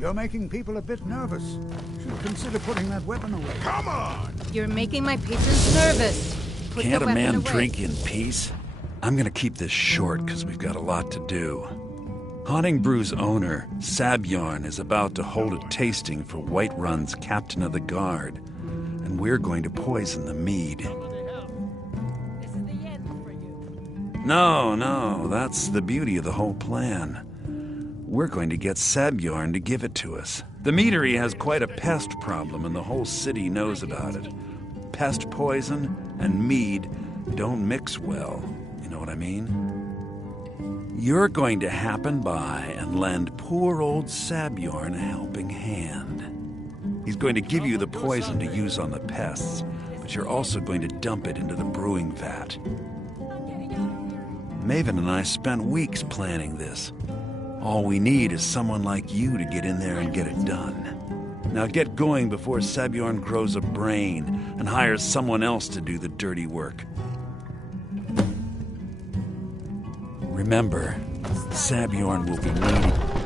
You're making people a bit nervous. Should consider putting that weapon away. Come on! You're making my patrons nervous. Put Can't the a weapon man away. drink in peace? I'm gonna keep this short because we've got a lot to do. Haunting Brew's owner, Sabyarn, is about to hold a tasting for Whiterun's captain of the guard, and we're going to poison the mead. No, that's the beauty of the whole plan. We're going to get Sabyarn to give it to us. The meadery has quite a pest problem, and the whole city knows about it. Pest poison and mead don't mix well. You know what I mean? You're going to happen by and lend poor old Sabyarn a helping hand. He's going to give you the poison to use on the pests, but you're also going to dump it into the brewing vat. Maven and I spent weeks planning this. All we need is someone like you to get in there and get it done. Now get going before Sabyarn grows a brain and hires someone else to do the dirty work. Remember, Sabyarn will be needed.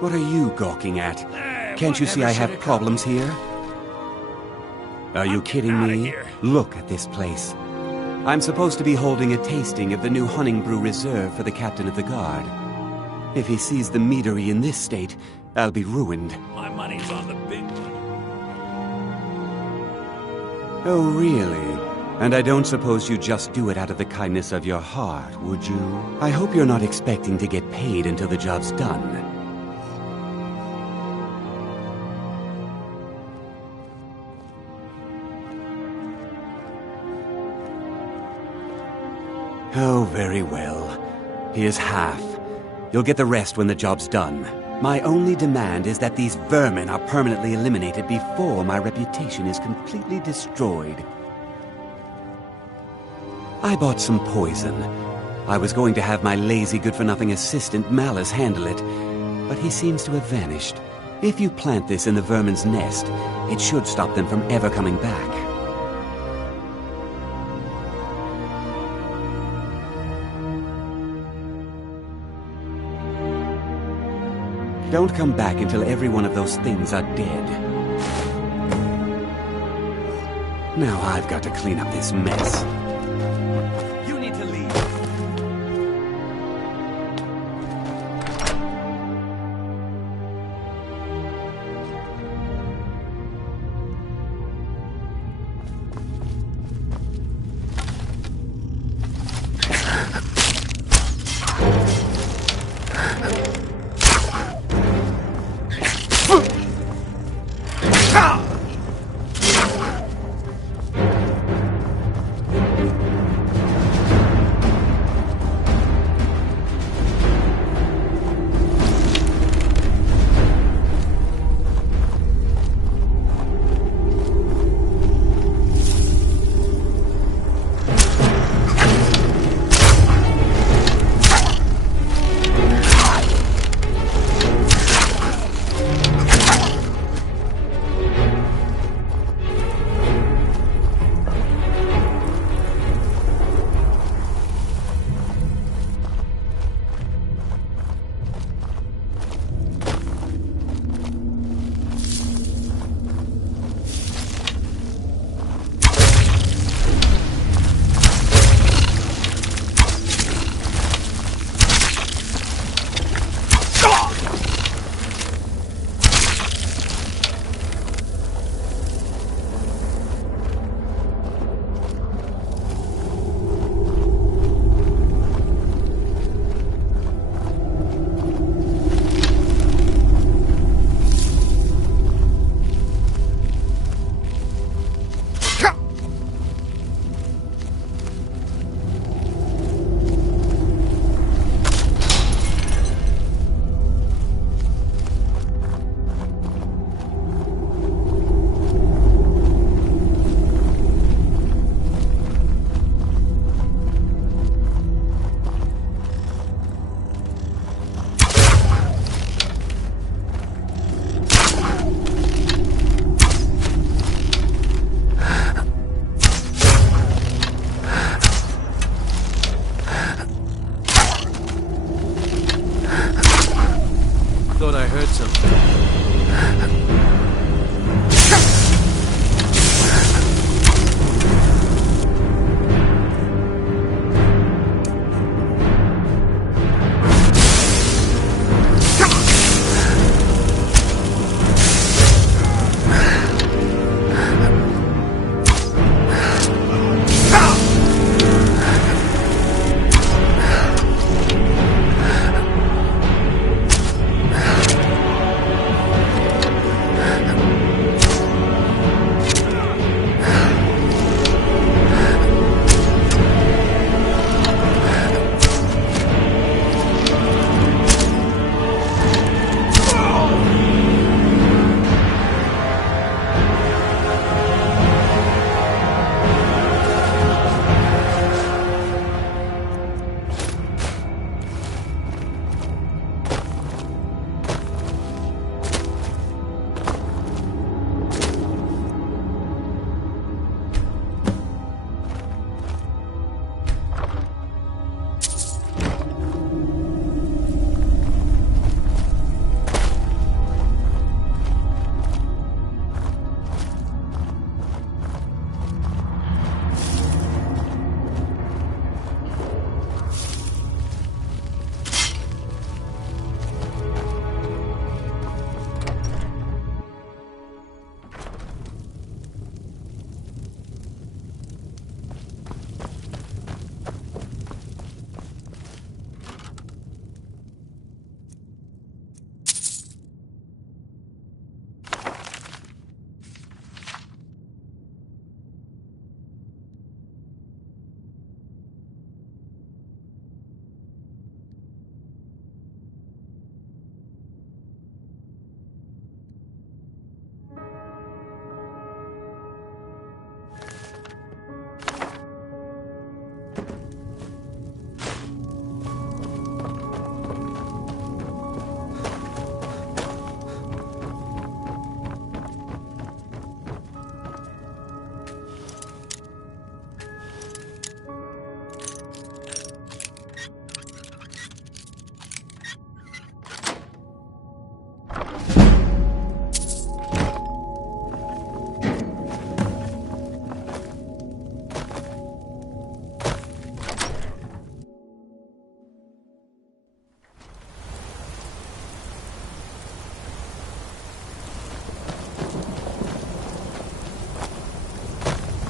What are you gawking at? Can't you see I have problems here? Are you kidding me? Look at this place. I'm supposed to be holding a tasting of the new Hunting Brew Reserve for the captain of the guard. If he sees the meadery in this state, I'll be ruined. My money's on the big one. Oh, really? And I don't suppose you just do it out of the kindness of your heart, would you? I hope you're not expecting to get paid until the job's done. Oh, very well. Here's half. You'll get the rest when the job's done. My only demand is that these vermin are permanently eliminated before my reputation is completely destroyed. I bought some poison. I was going to have my lazy, good-for-nothing assistant Malice handle it, but he seems to have vanished. If you plant this in the vermin's nest, it should stop them from ever coming back. Don't come back until every one of those things are dead. Now I've got to clean up this mess. You need to leave. Thought I heard something.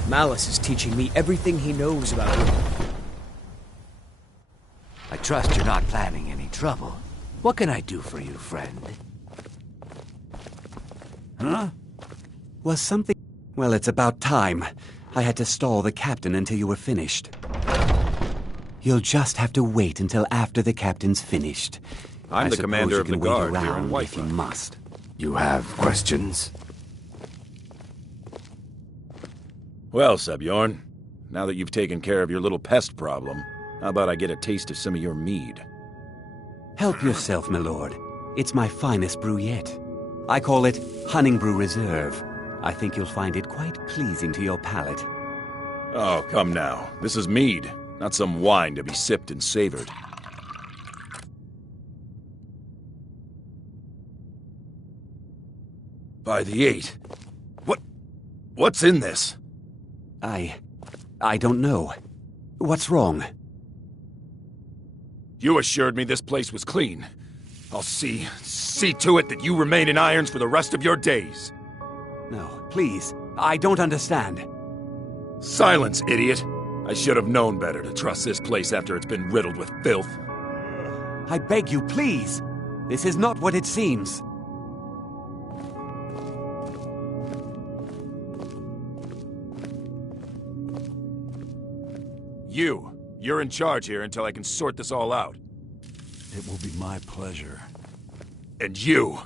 Malice is teaching me everything he knows about you. I trust you're not planning any trouble. What can I do for you, friend? Huh? Was something... Well, it's about time. I had to stall the captain until you were finished. You'll just have to wait until after the captain's finished. I'm the commander of the guard here in if you Whiterun. must. You have questions? Well, Sebjorn, now that you've taken care of your little pest problem, how about I get a taste of some of your mead? Help yourself, my lord. It's my finest brew yet. I call it Honningbrew Reserve. I think you'll find it quite pleasing to your palate. Oh, come now. This is mead, not some wine to be sipped and savored. By the 8. What's in this? I don't know. What's wrong? You assured me this place was clean. I'll see to it that you remain in irons for the rest of your days. No, please. I don't understand. Silence, idiot! I should have known better to trust this place after it's been riddled with filth. I beg you, please. This is not what it seems. You're in charge here until I can sort this all out. It will be my pleasure. And you're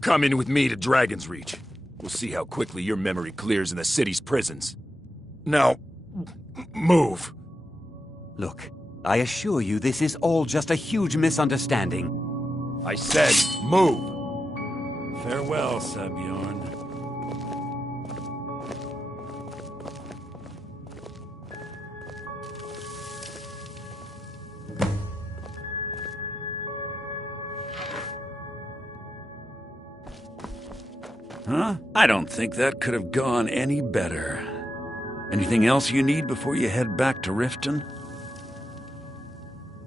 coming with me to Dragon's Reach. We'll see how quickly your memory clears in the city's prisons. Now, move. Look, I assure you this is all just a huge misunderstanding. I said, move. Farewell, Sebjorn. Huh? I don't think that could have gone any better. Anything else you need before you head back to Riften?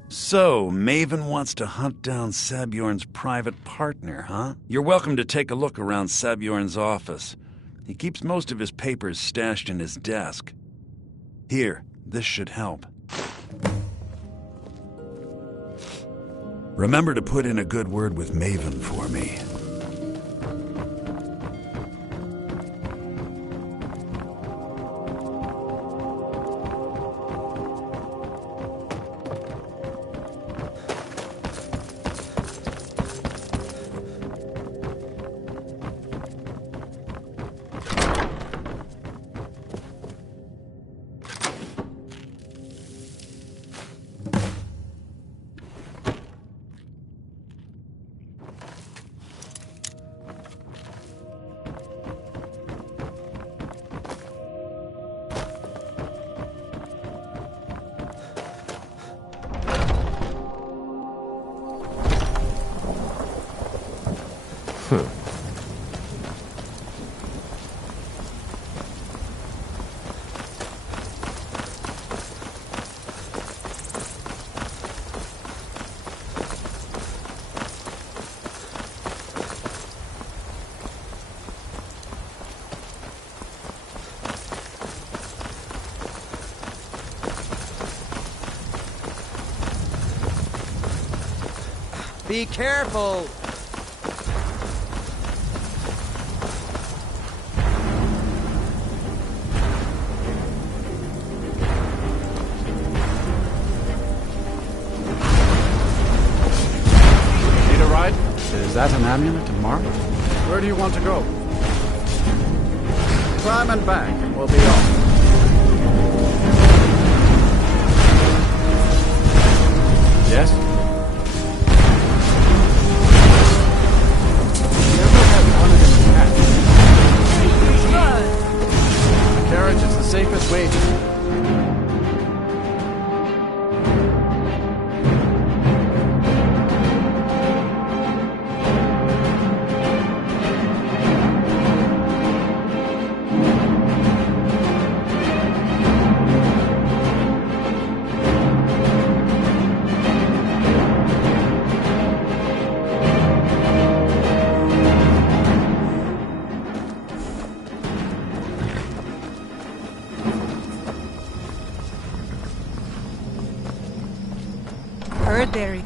So, Maven wants to hunt down Sabjorn's private partner, huh? You're welcome to take a look around Sabjorn's office. He keeps most of his papers stashed in his desk. Here, this should help. Remember to put in a good word with Maven for me. Be careful! Need a ride? Is that an amulet of Mark? Where do you want to go? Climb and back, and we'll be off. Yes? The carriage is the safest way to... heard there.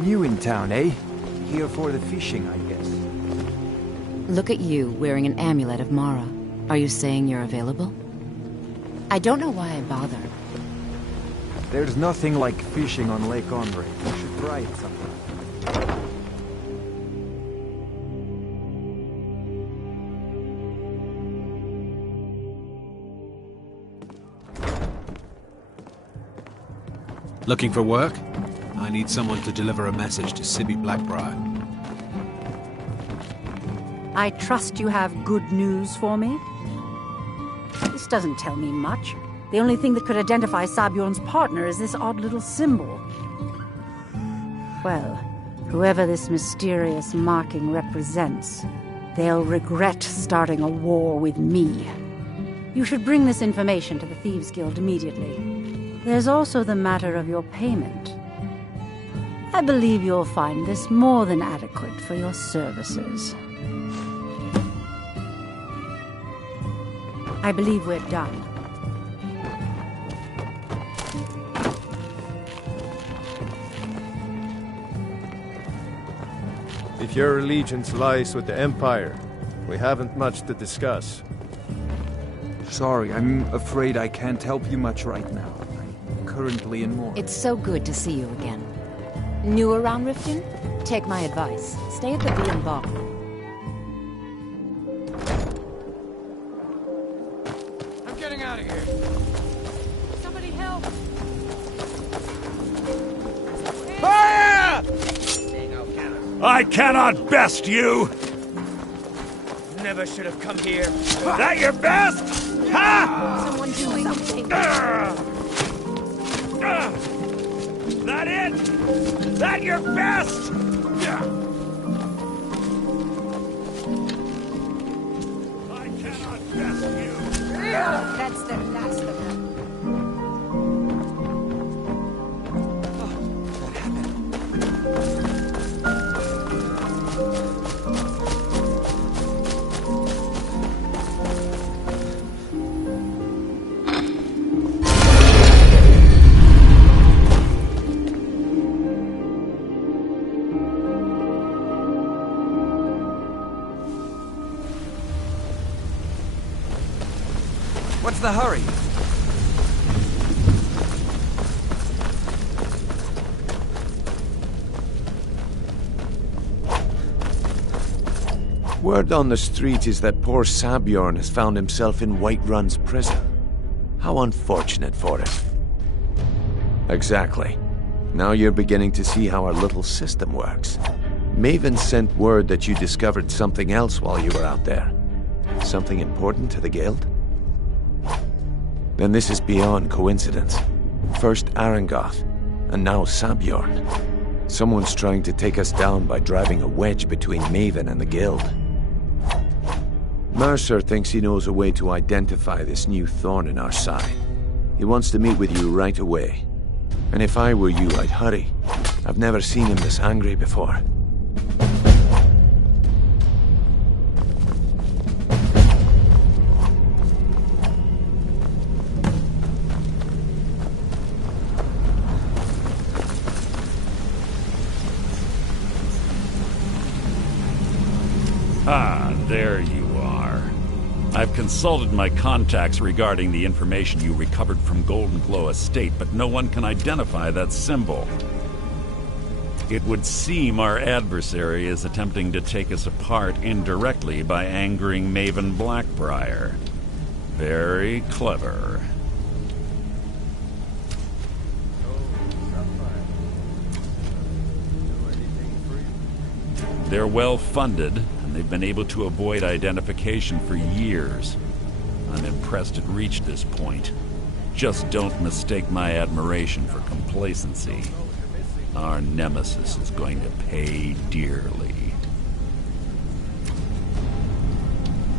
New in town, eh? Here for the fishing, I guess. Look at you, wearing an amulet of Mara. Are you saying you're available? I don't know why I bother. There's nothing like fishing on Lake Ombre. You should try it sometime. Looking for work? I need someone to deliver a message to Sibby Blackbriar. I trust you have good news for me? This doesn't tell me much. The only thing that could identify Sabjorn's partner is this odd little symbol. Well, whoever this mysterious marking represents, they'll regret starting a war with me. You should bring this information to the Thieves' Guild immediately. There's also the matter of your payment. I believe you'll find this more than adequate for your services. I believe we're done. If your allegiance lies with the Empire, we haven't much to discuss. Sorry, I'm afraid I can't help you much right now. I'm currently in Moore. It's so good to see you again. New around Riften? Take my advice. Stay at the Bee and Bar. I'm getting out of here. Somebody help! Fire! I cannot best you! Never should have come here. That your best? Ha! Someone do something. That it? That your best? I cannot best you. That's the last of them. What's the hurry? Word on the street is that poor Sabjorn has found himself in Whiterun's prison. How unfortunate for him. Exactly. Now you're beginning to see how our little system works. Maven sent word that you discovered something else while you were out there. Something important to the Guild? Then this is beyond coincidence. First Arangoth, and now Sabjorn. Someone's trying to take us down by driving a wedge between Maven and the Guild. Mercer thinks he knows a way to identify this new thorn in our side. He wants to meet with you right away. And if I were you, I'd hurry. I've never seen him this angry before. Ah, there you are. I've consulted my contacts regarding the information you recovered from Golden Glow Estate, but no one can identify that symbol. It would seem our adversary is attempting to take us apart indirectly by angering Maven Blackbriar. Very clever. They're well funded, and they've been able to avoid identification for years. I'm impressed it reached this point. Just don't mistake my admiration for complacency. Our nemesis is going to pay dearly.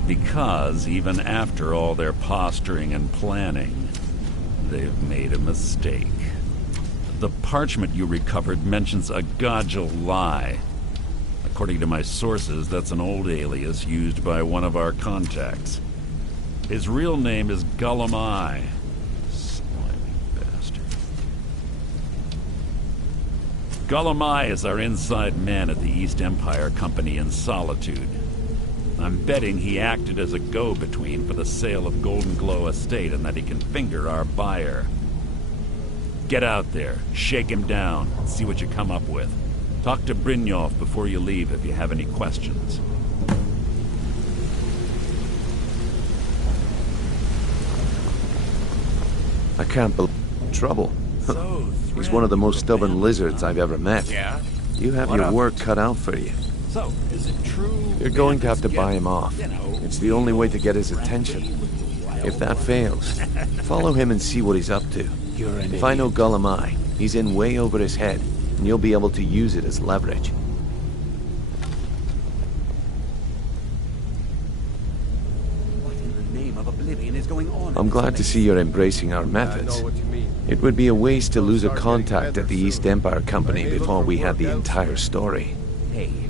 Because even after all their posturing and planning, they've made a mistake. The parchment you recovered mentions a Godgel lie. According to my sources, that's an old alias used by one of our contacts. His real name is Gullum Eye. Slimy bastard. Gullum Eye is our inside man at the East Empire Company in Solitude. I'm betting he acted as a go-between for the sale of Golden Glow Estate and that he can finger our buyer. Get out there, shake him down, and see what you come up with. Talk to Brynjolf before you leave if you have any questions. I can't believe trouble. He's one of the most stubborn lizards I've ever met. Yeah? You have your work cut out for you. So, is it true? You're going to have to buy him off. It's the only way to get his attention. If that fails, follow him and see what he's up to. If I know Gullum Eye, he's in way over his head, and you'll be able to use it as leverage. What in the name of oblivion is going on? I'm glad to see you're embracing our methods. It would be a waste to lose a contact at the East Empire Company before we had the entire story.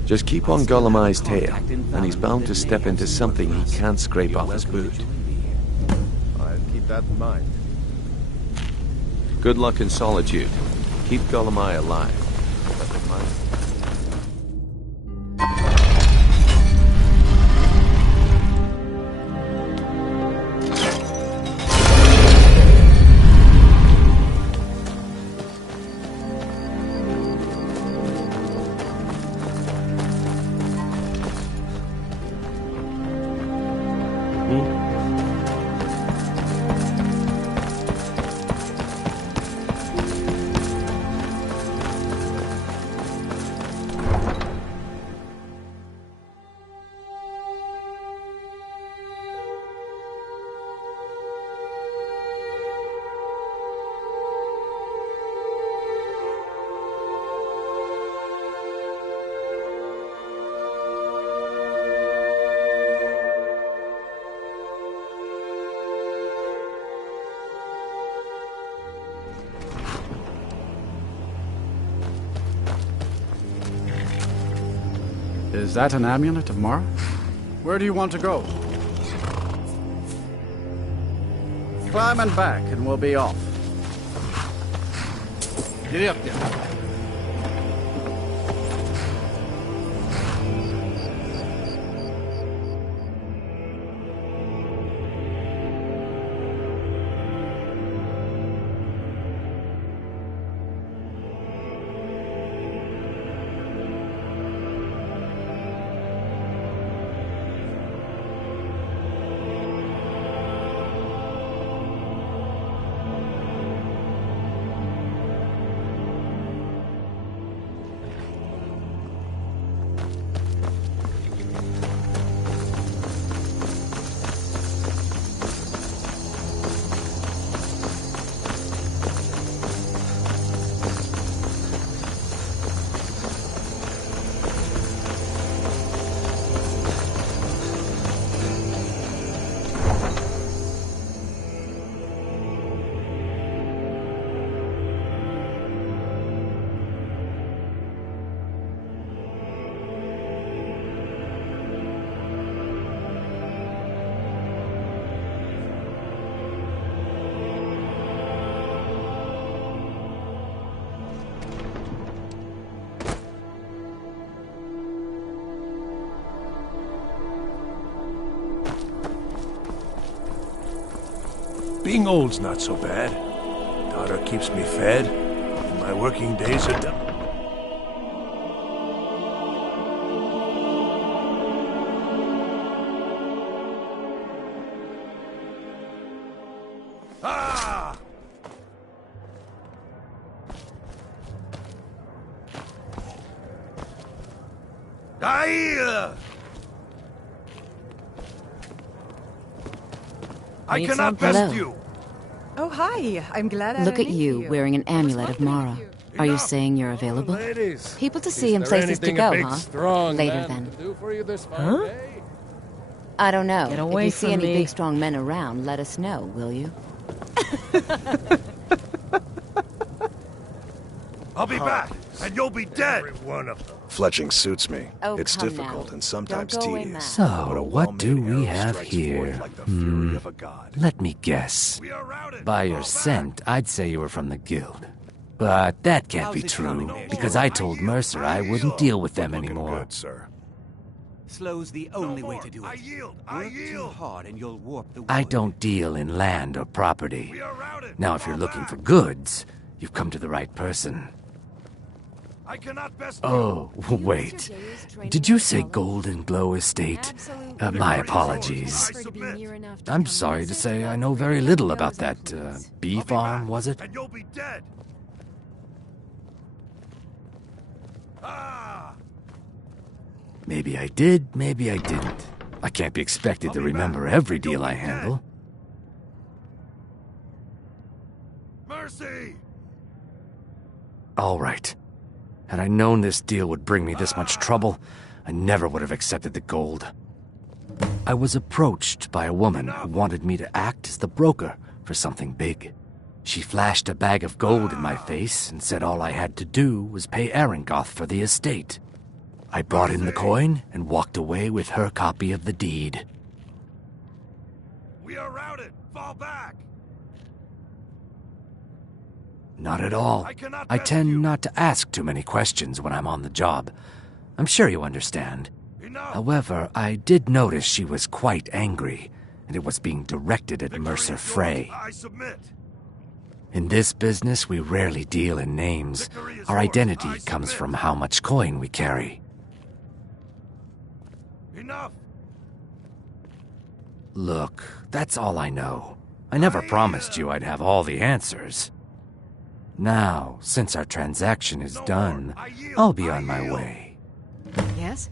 Just keep on Gullum Eye's tail, and he's bound to step into something he can't scrape off his boot. I'll keep that in mind. Good luck in Solitude. Keep Gullum Eye alive. Is that an amulet of Mara? Where do you want to go? Climb and back, and we'll be off. Get up there. Being old's not so bad. Daughter keeps me fed, and my working days are done. Ah! I Need cannot some? pest Hello. you. Oh, hi. I'm glad I Look at ran into you wearing an amulet of Mara. Are you saying you're available? Ladies, People to see is and there places to anything go, a big, huh? strong Later man then. can do for you this fine Huh? day? I don't know. Get away if you see from any me. big strong men around, let us know, will you? I'll be back, and you'll be dead. Every one of them. Fletching suits me. Oh, It's come difficult now. and sometimes Don't go away, tedious. Matt. But a So, what do well-made we arrow have strikes here? forth like the fury of a god. Let me guess. By your scent, I'd say you were from the guild. But that can't be true, because I told Mercer I wouldn't deal with them anymore. Good, sir. Slow's the only way to do it. Work too hard and you'll warp the I don't deal in land or property. Now, if you're looking for goods, you've come to the right person. Oh, wait. Did you say Golden Glow Estate? My apologies. I'm sorry to say I know very little about that, bee farm, was it? And you'll be dead. Maybe I did, maybe I didn't. I can't be expected to remember every deal I handle. Mercy! All right. Had I known this deal would bring me this much trouble, I never would have accepted the gold. I was approached by a woman who wanted me to act as the broker for something big. She flashed a bag of gold in my face and said all I had to do was pay Arangoth for the estate. I brought in the coin and walked away with her copy of the deed. We are routed! Fall back! Not at all. I tend not to ask too many questions when I'm on the job. I'm sure you understand. However, I did notice she was quite angry, and it was being directed at Mercer Frey. I submit. In this business, we rarely deal in names. Our identity comes from how much coin we carry. Enough! Look, that's all I know. I never promised you I'd have all the answers. Now, since our transaction is done, I'll be on my way. Yes?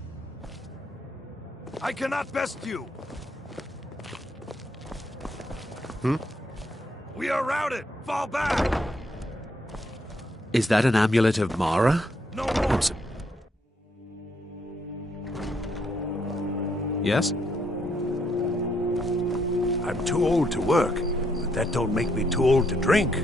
I cannot best you! We are routed! Fall back! Is that an amulet of Mara? No more! Yes? I'm too old to work, but that don't make me too old to drink.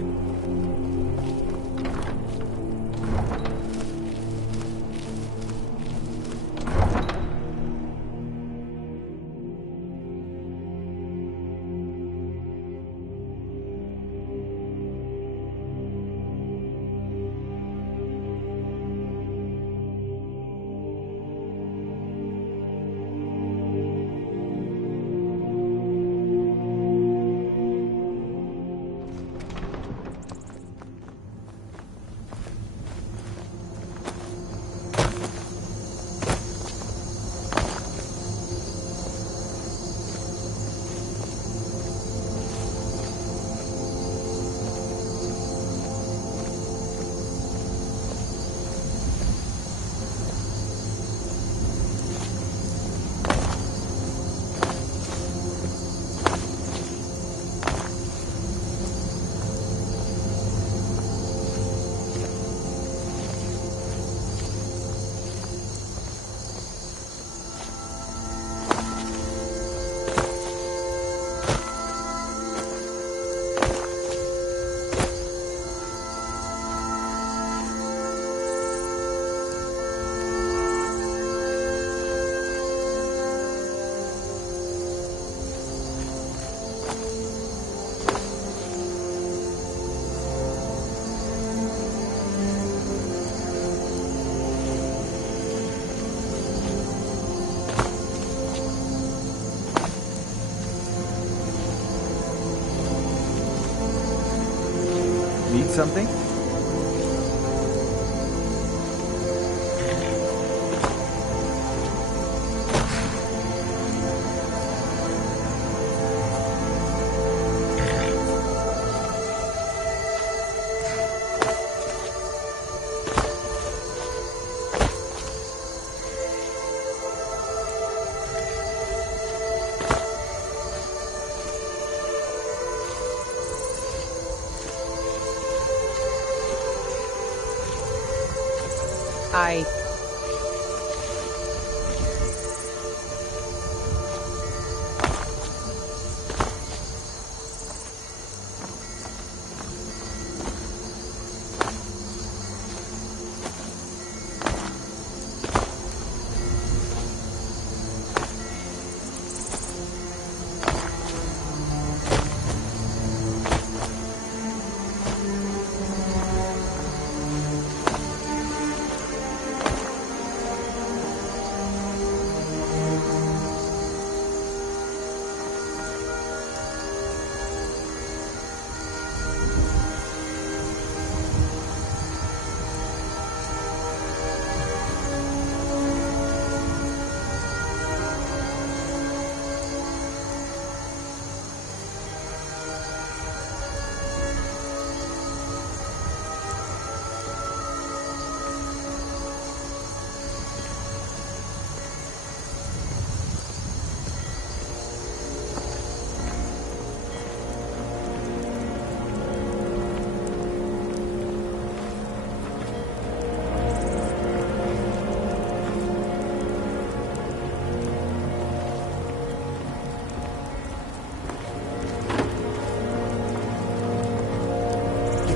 Need something?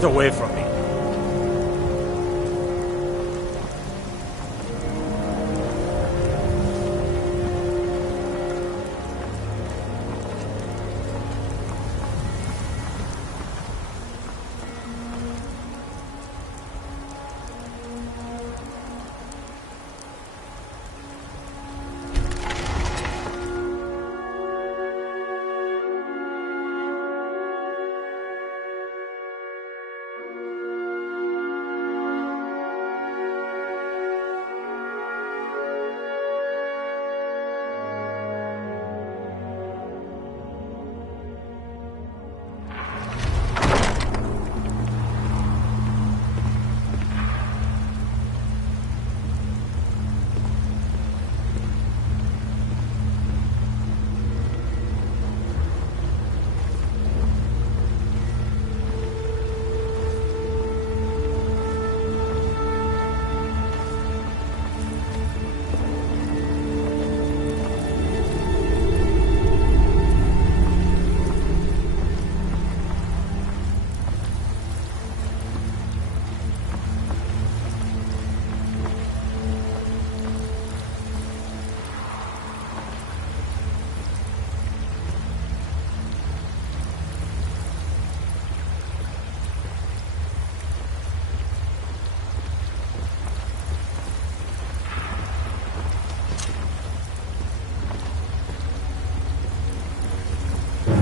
Get away from me.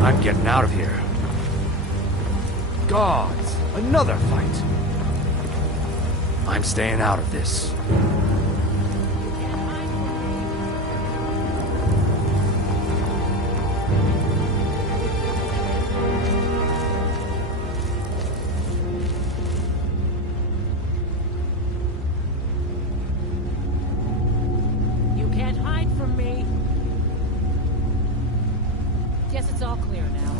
I'm getting out of here. Gods! Another fight! I'm staying out of this. You can't hide from me. Guess it's all clear now.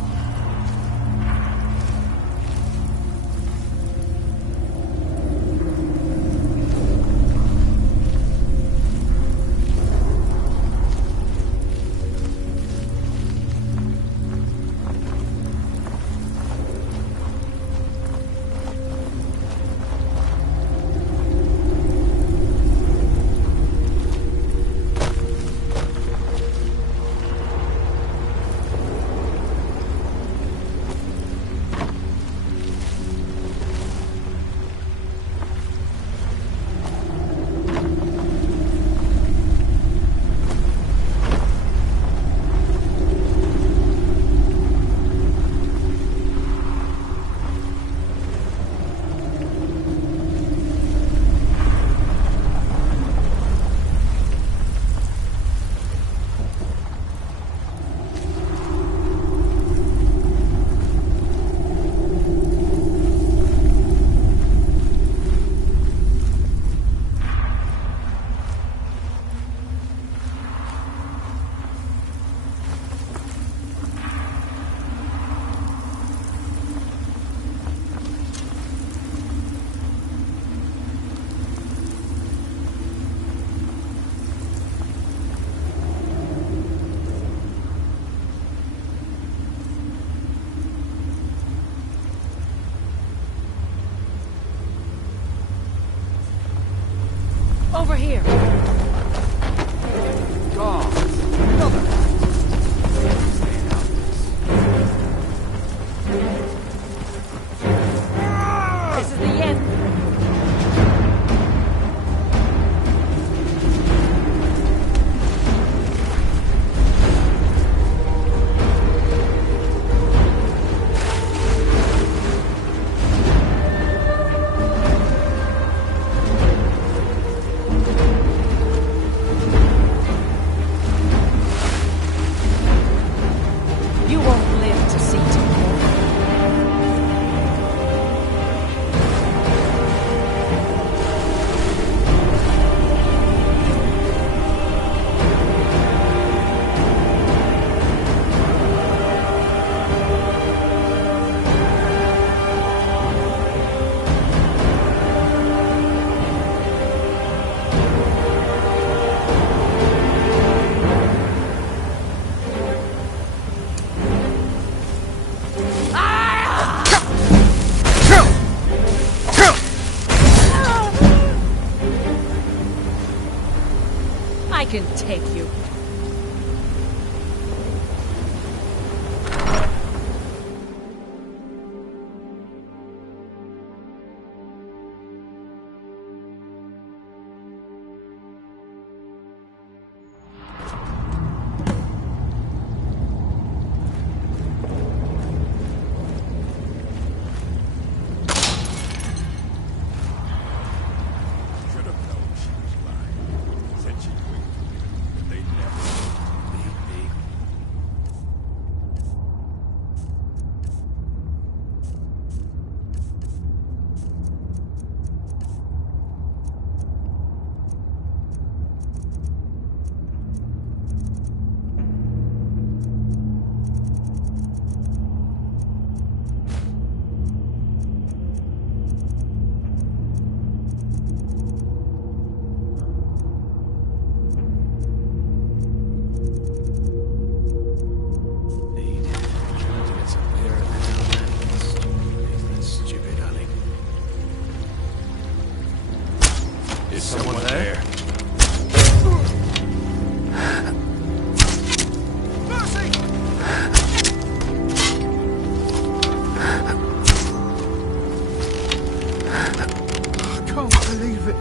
fucking take you. Is someone there? Mercy! I can't believe it.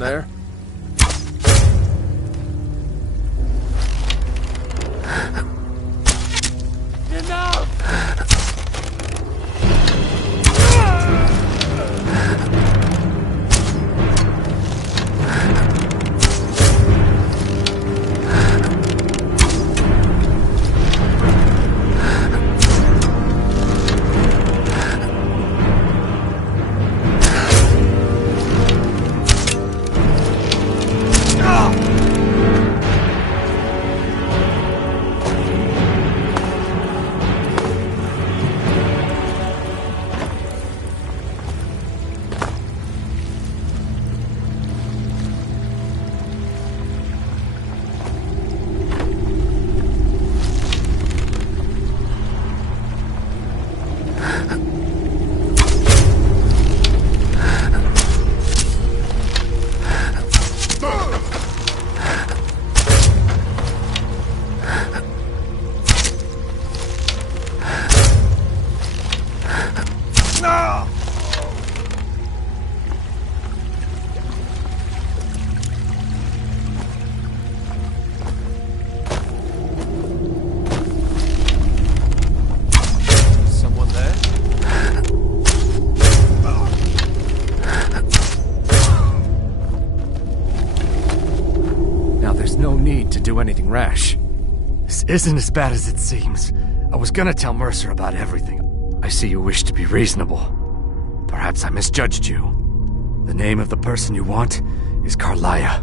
there? Anything rash. This isn't as bad as it seems. I was gonna tell Mercer about everything. I see you wish to be reasonable. Perhaps I misjudged you. The name of the person you want is Carlia.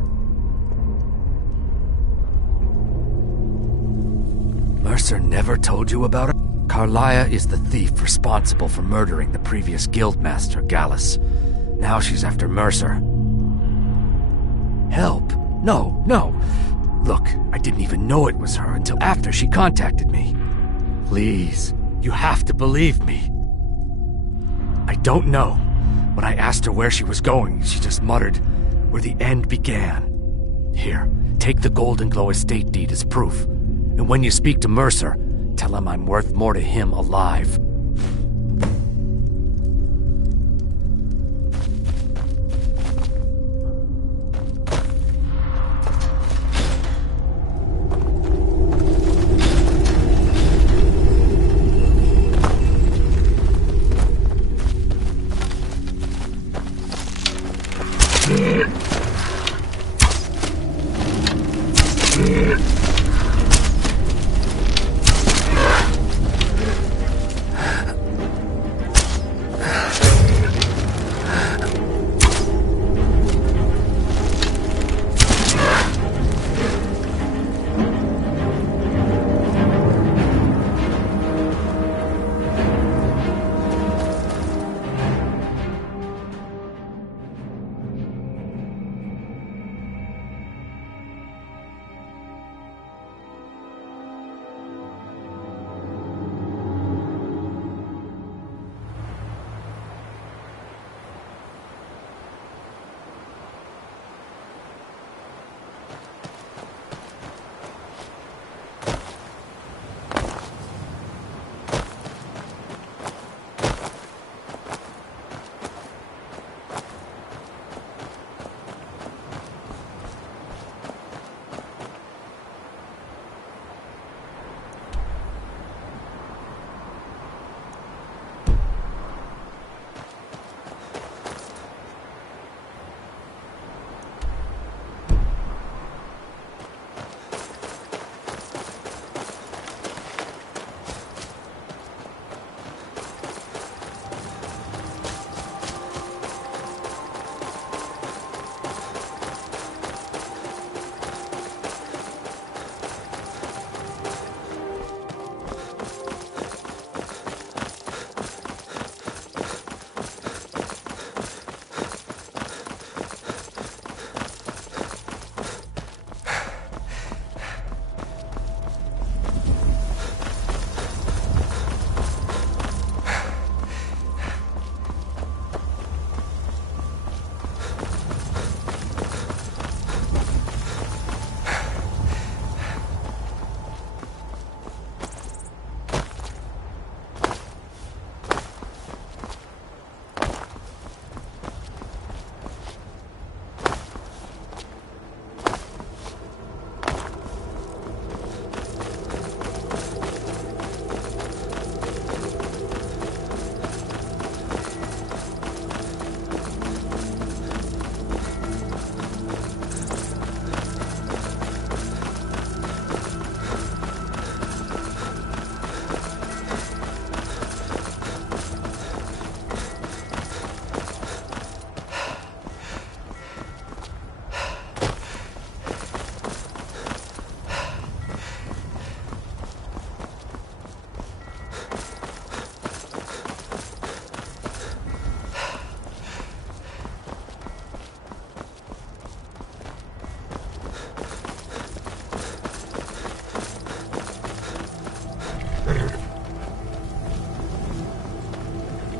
Mercer never told you about her? Carlia is the thief responsible for murdering the previous guildmaster, Gallus. Now she's after Mercer. Help? No, no. Look, I didn't even know it was her until after she contacted me. Please, you have to believe me. I don't know. When I asked her where she was going, she just muttered, "Where the end began." Here, take the Golden Glow estate deed as proof. And when you speak to Mercer, tell him I'm worth more to him alive.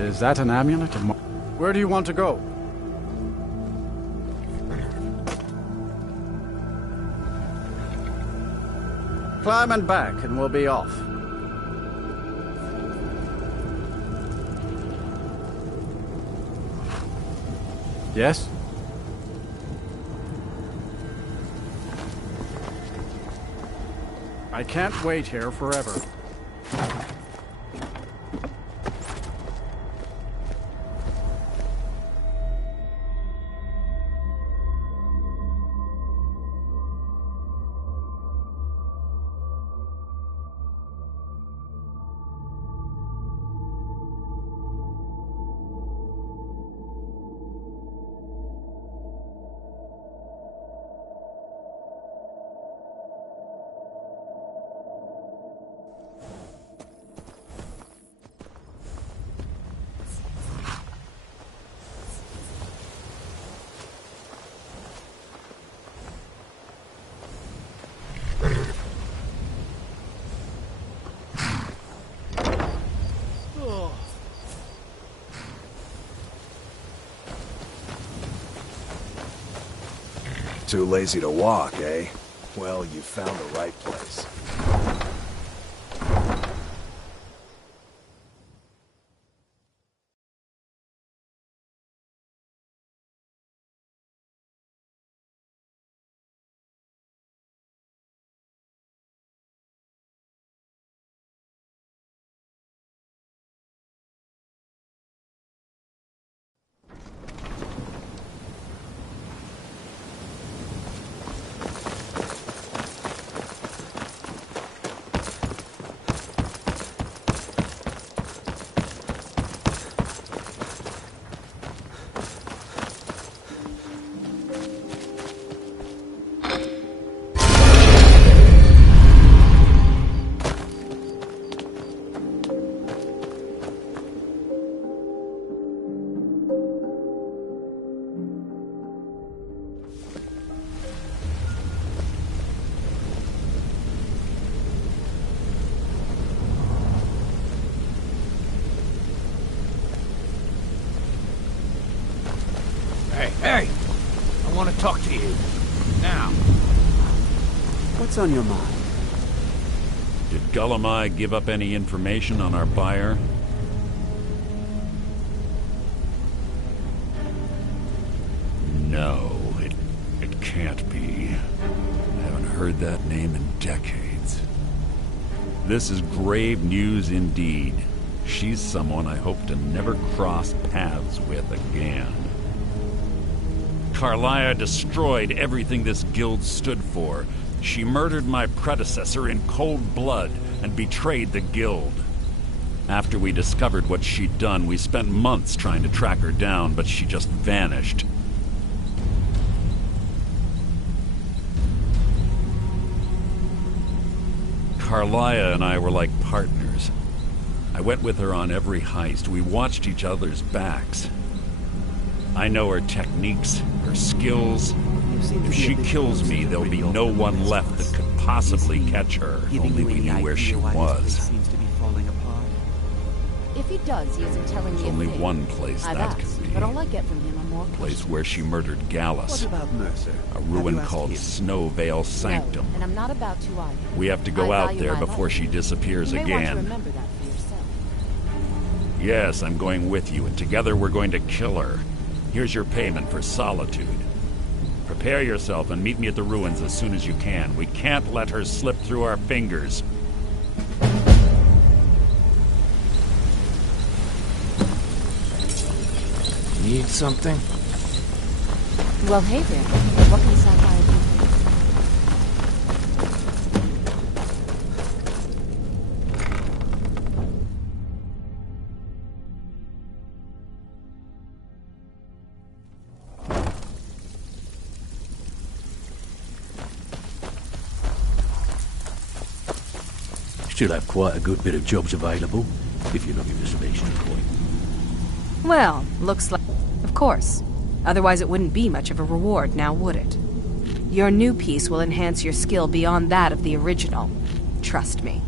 Is that an amulet of Mara? Where do you want to go? Climb and back, and we'll be off. Yes? I can't wait here forever. Too lazy to walk, eh? Well, you found the right place. Hey! I want to talk to you. Now. What's on your mind? Did Gullamai give up any information on our buyer? No, it can't be. I haven't heard that name in decades. This is grave news indeed. She's someone I hope to never cross paths with again. Carlia destroyed everything this guild stood for. She murdered my predecessor in cold blood and betrayed the guild. After we discovered what she'd done, we spent months trying to track her down, but she just vanished. Carlia and I were like partners. I went with her on every heist. We watched each other's backs. I know her techniques, her skills. If she kills me, there'll be no one left that could possibly catch her. If only we knew where she was. If he does, he isn't telling me There's only one place that could be. But all I get from him are more Place where she murdered Gallus. What about Mercer? A ruin called Snowvale Sanctum. No, and I'm not about to either. We have to go out there before she disappears You may want to again. remember that for yourself. Yes, I'm going with you, and together we're going to kill her. Here's your payment for solitude. Prepare yourself and meet me at the ruins as soon as you can. We can't let her slip through our fingers. Need something? Well, hey there. What can Sapphire do? Still have quite a good bit of jobs available, if you're not your reservation point. Well, looks like... Of course. Otherwise it wouldn't be much of a reward, now would it? Your new piece will enhance your skill beyond that of the original. Trust me.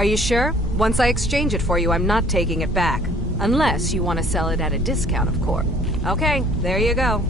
Are you sure? Once I exchange it for you, I'm not taking it back. Unless you want to sell it at a discount, of course. Okay, there you go.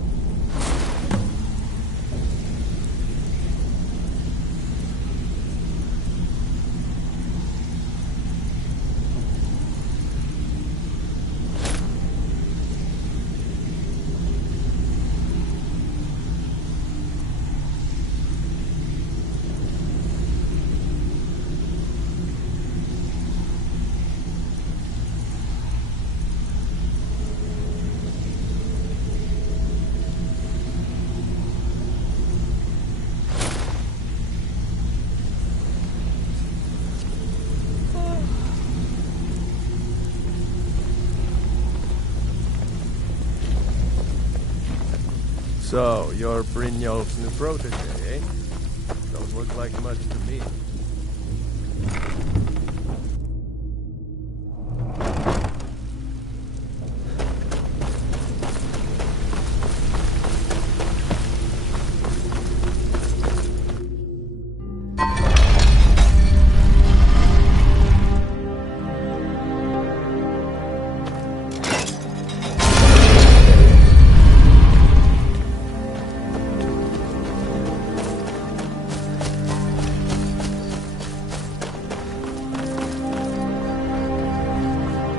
So, you're Brynjolf's new protege, eh? Don't look like much to me.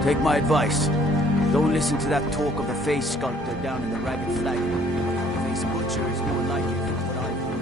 Take my advice. Don't listen to that talk of the face sculptor down in the Ragged Flag. Face butcher is more like it from what I've heard.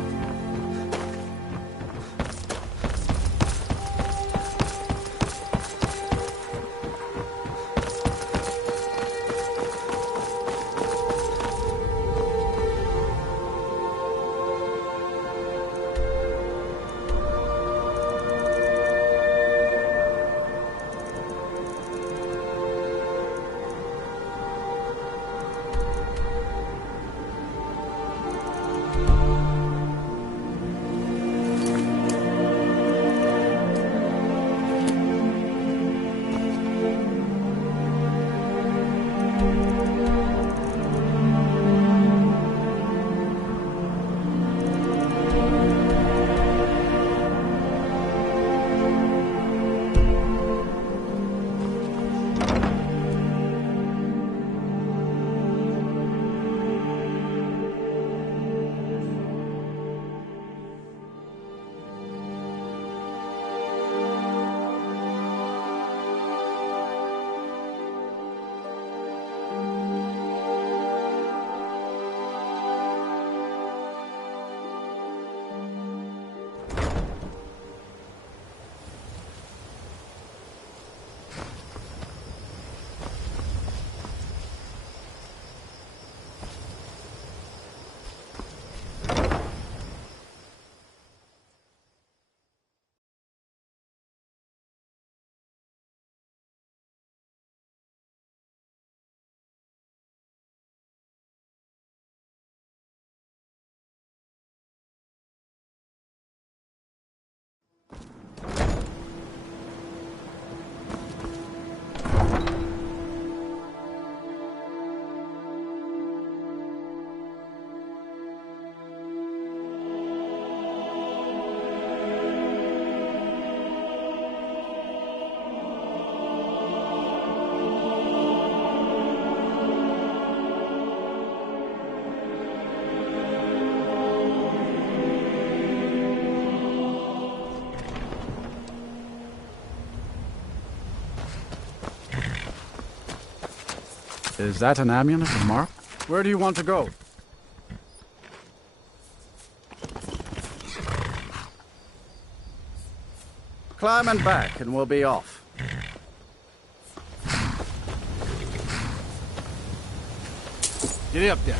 Is that an amulet of Mara? Where do you want to go? Climb and back, and we'll be off. Giddy up there.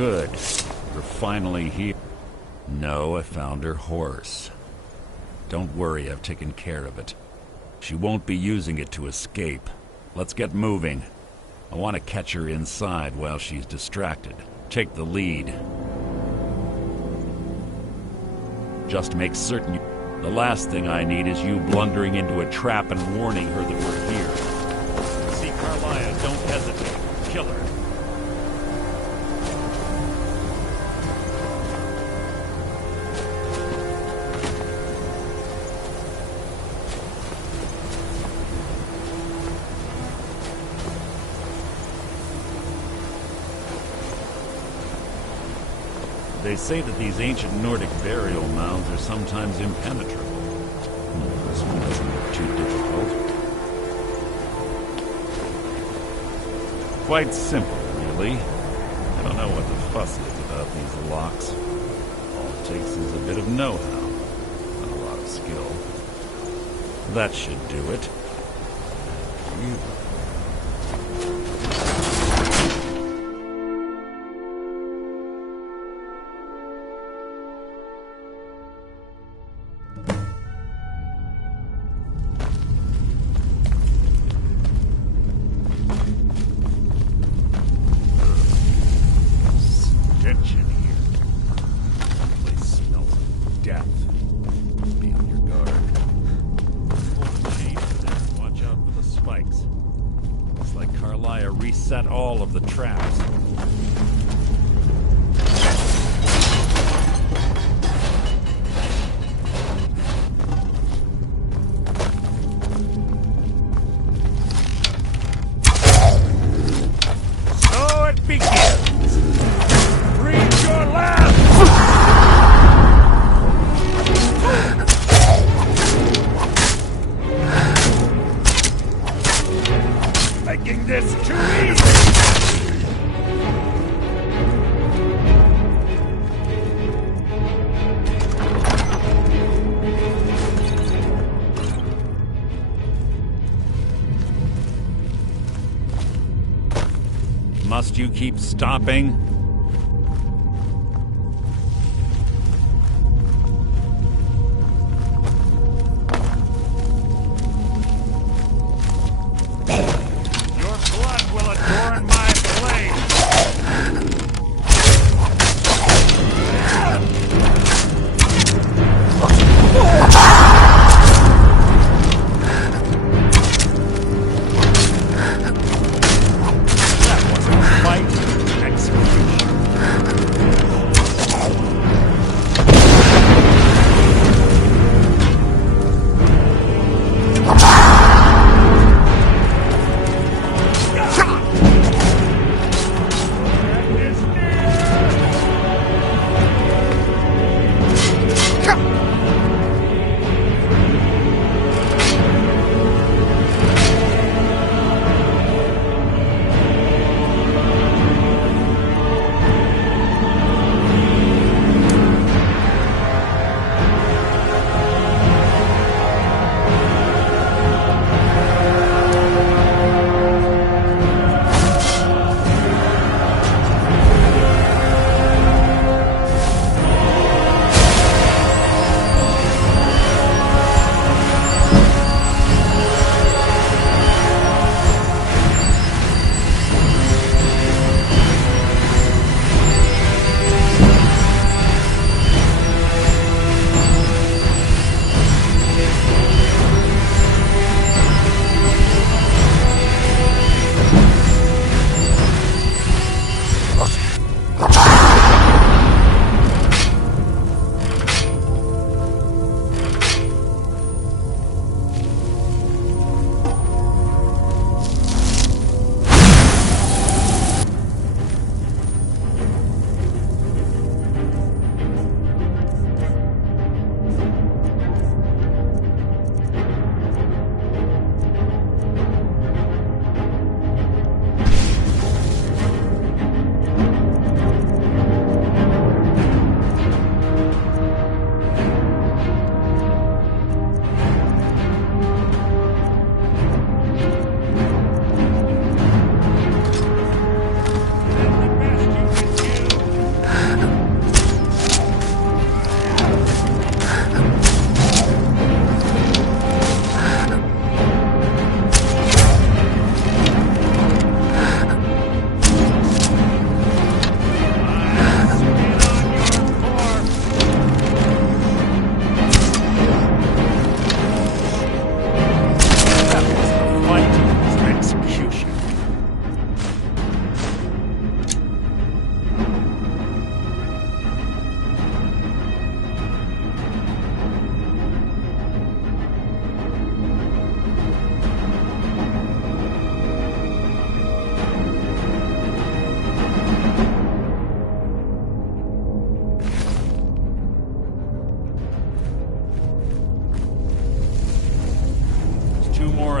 Good. We're finally here. No, I found her horse. Don't worry, I've taken care of it. She won't be using it to escape. Let's get moving. I want to catch her inside while she's distracted. Take the lead. Just make certain you... The last thing I need is you blundering into a trap and warning her that we're here. See Carlia, don't hesitate. Kill her. They say that these ancient Nordic burial mounds are sometimes impenetrable. This one doesn't look too difficult. Quite simple, really. I don't know what the fuss is about these locks. All it takes is a bit of know-how, and a lot of skill. That should do it. Phew. Reset all of the traps. So it begins. Breathe your last. Making this too easy! Must you keep stopping? Execution.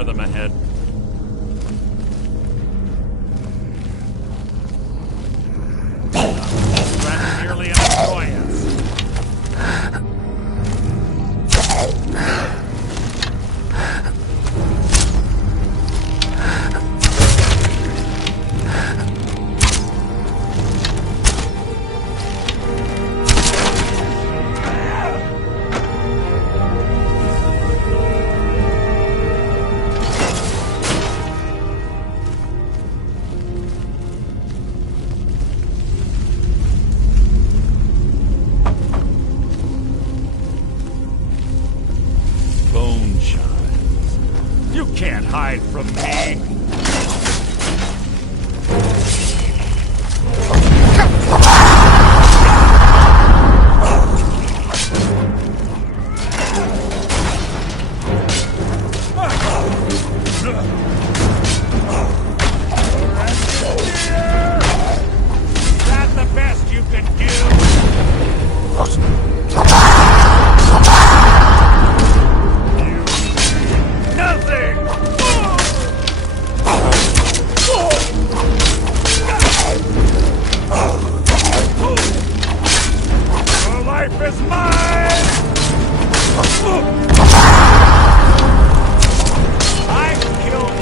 more of them ahead. That's merely an annoyance. You can't hide from me! Is that the best you can do? Is mine! I've killed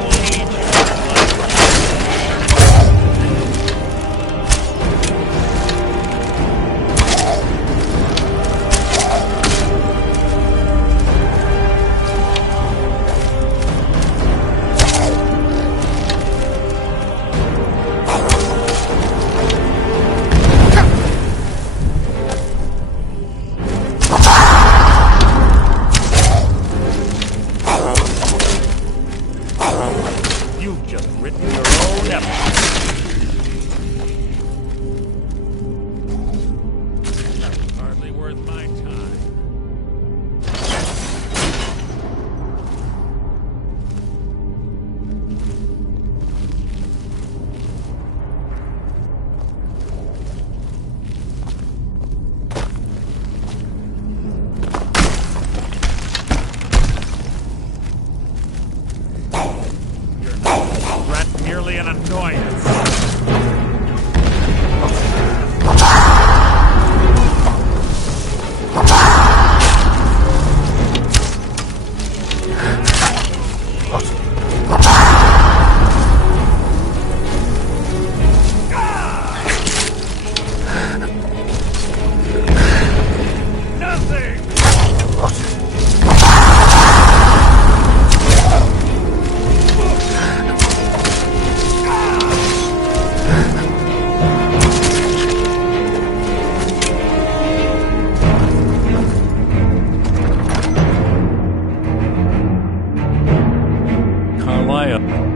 You've just written your own epic. Hardly worth my time. That's merely an annoyance.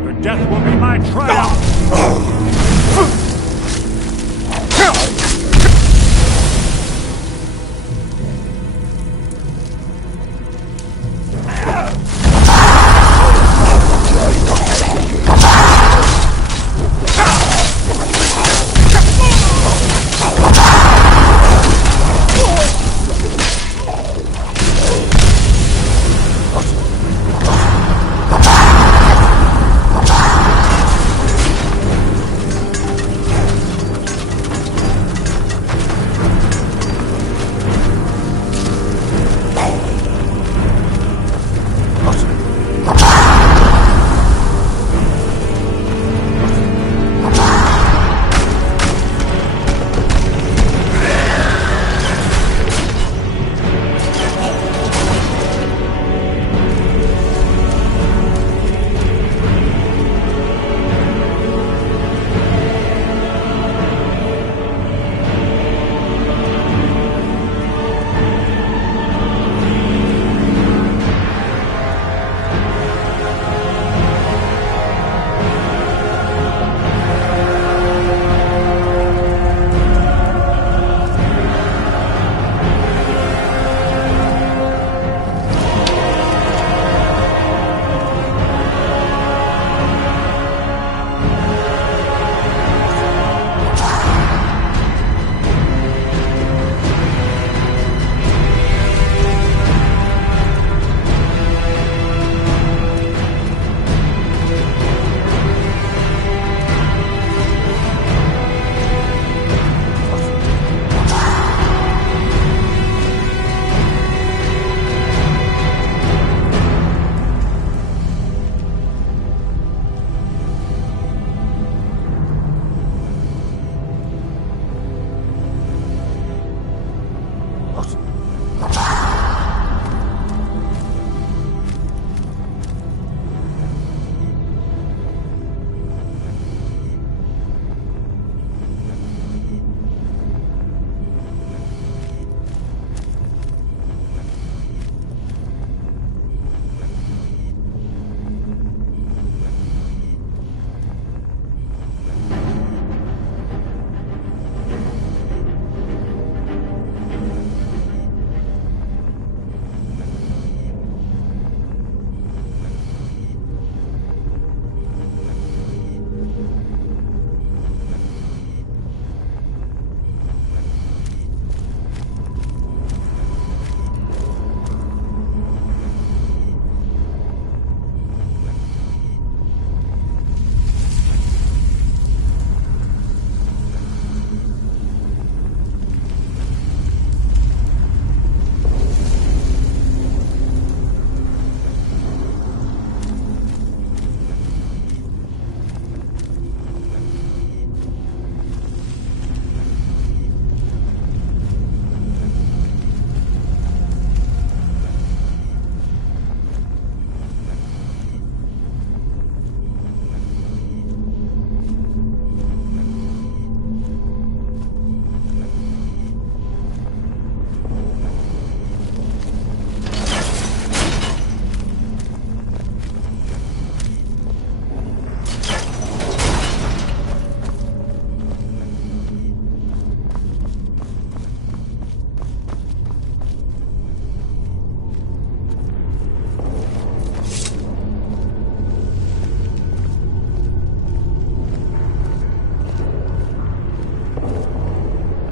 Your death will be my triumph!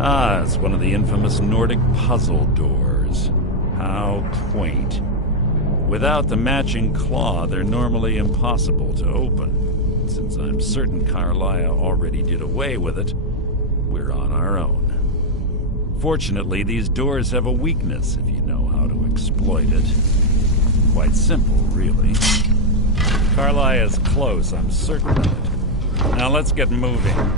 Ah, it's one of the infamous Nordic puzzle doors. How quaint. Without the matching claw, they're normally impossible to open. Since I'm certain Carlia already did away with it, we're on our own. Fortunately, these doors have a weakness if you know how to exploit it. Quite simple, really. Carlia is close, I'm certain of it. Now let's get moving.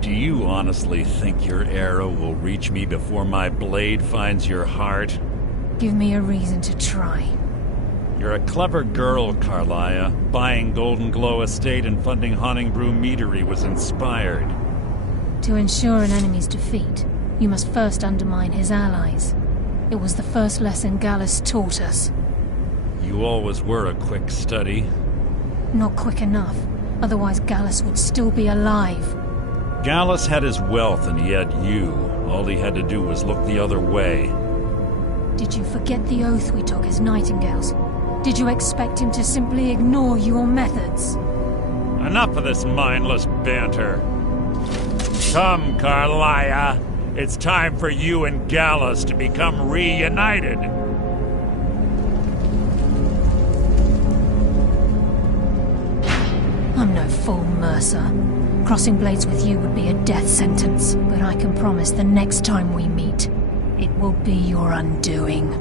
Do you honestly think your arrow will reach me before my blade finds your heart? Give me a reason to try. You're a clever girl, Carlia. Buying Golden Glow Estate and funding Honningbrew Meadery was inspired. To ensure an enemy's defeat, you must first undermine his allies. It was the first lesson Gallus taught us. You always were a quick study. Not quick enough, otherwise Gallus would still be alive. Gallus had his wealth and he had you. All he had to do was look the other way. Did you forget the oath we took as Nightingales? Did you expect him to simply ignore your methods? Enough of this mindless banter. Come, Carlia. It's time for you and Gallus to become reunited. I'm no fool, Mercer. Crossing blades with you would be a death sentence, but I can promise the next time we meet, it will be your undoing.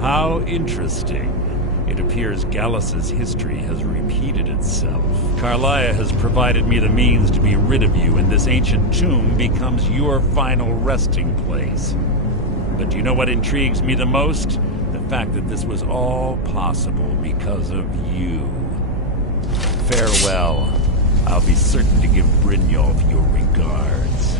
How interesting. It appears Gallus's history has repeated itself. Carlia has provided me the means to be rid of you, and this ancient tomb becomes your final resting place. But do you know what intrigues me the most? The fact that this was all possible because of you. Farewell. I'll be certain to give Brynjolf your regards.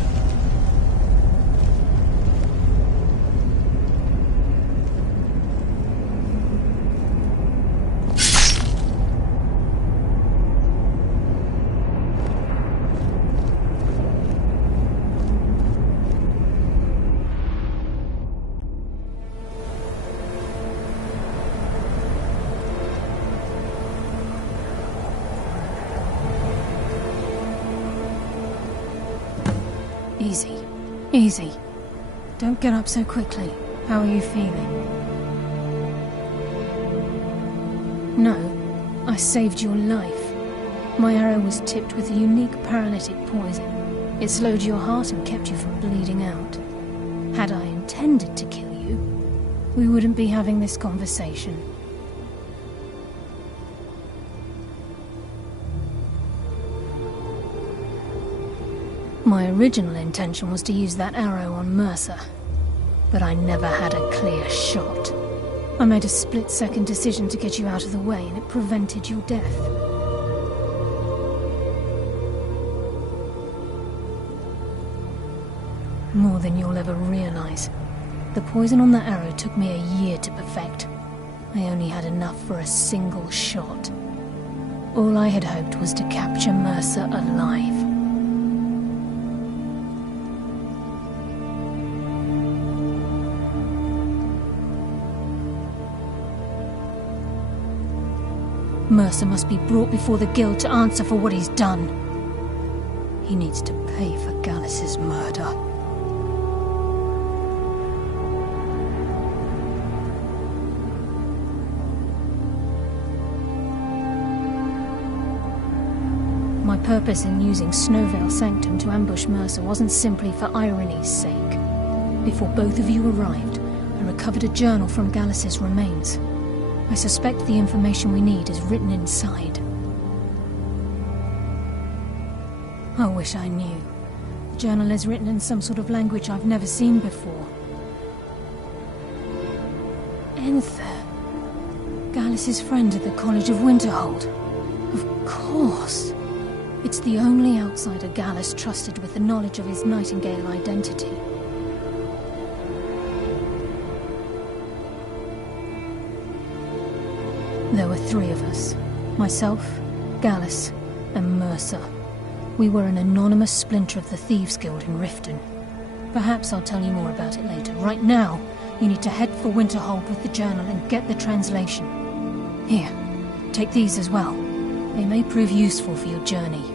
Easy. Easy. Don't get up so quickly. How are you feeling? No, I saved your life. My arrow was tipped with a unique paralytic poison. It slowed your heart and kept you from bleeding out. Had I intended to kill you, we wouldn't be having this conversation. My original intention was to use that arrow on Mercer, but I never had a clear shot. I made a split-second decision to get you out of the way, and it prevented your death. More than you'll ever realize. The poison on that arrow took me a year to perfect. I only had enough for a single shot. All I had hoped was to capture Mercer alive. Mercer must be brought before the Guild to answer for what he's done. He needs to pay for Gallus's murder. My purpose in using Snowvale Sanctum to ambush Mercer wasn't simply for irony's sake. Before both of you arrived, I recovered a journal from Gallus's remains. I suspect the information we need is written inside. I wish I knew. The journal is written in some sort of language I've never seen before. Enther. Gallus' friend at the College of Winterhold. Of course. It's the only outsider Gallus trusted with the knowledge of his Nightingale identity. There were 3 of us. Myself, Gallus, and Mercer. We were an anonymous splinter of the Thieves Guild in Riften. Perhaps I'll tell you more about it later. Right now, you need to head for Winterhold with the journal and get the translation. Here, take these as well. They may prove useful for your journey.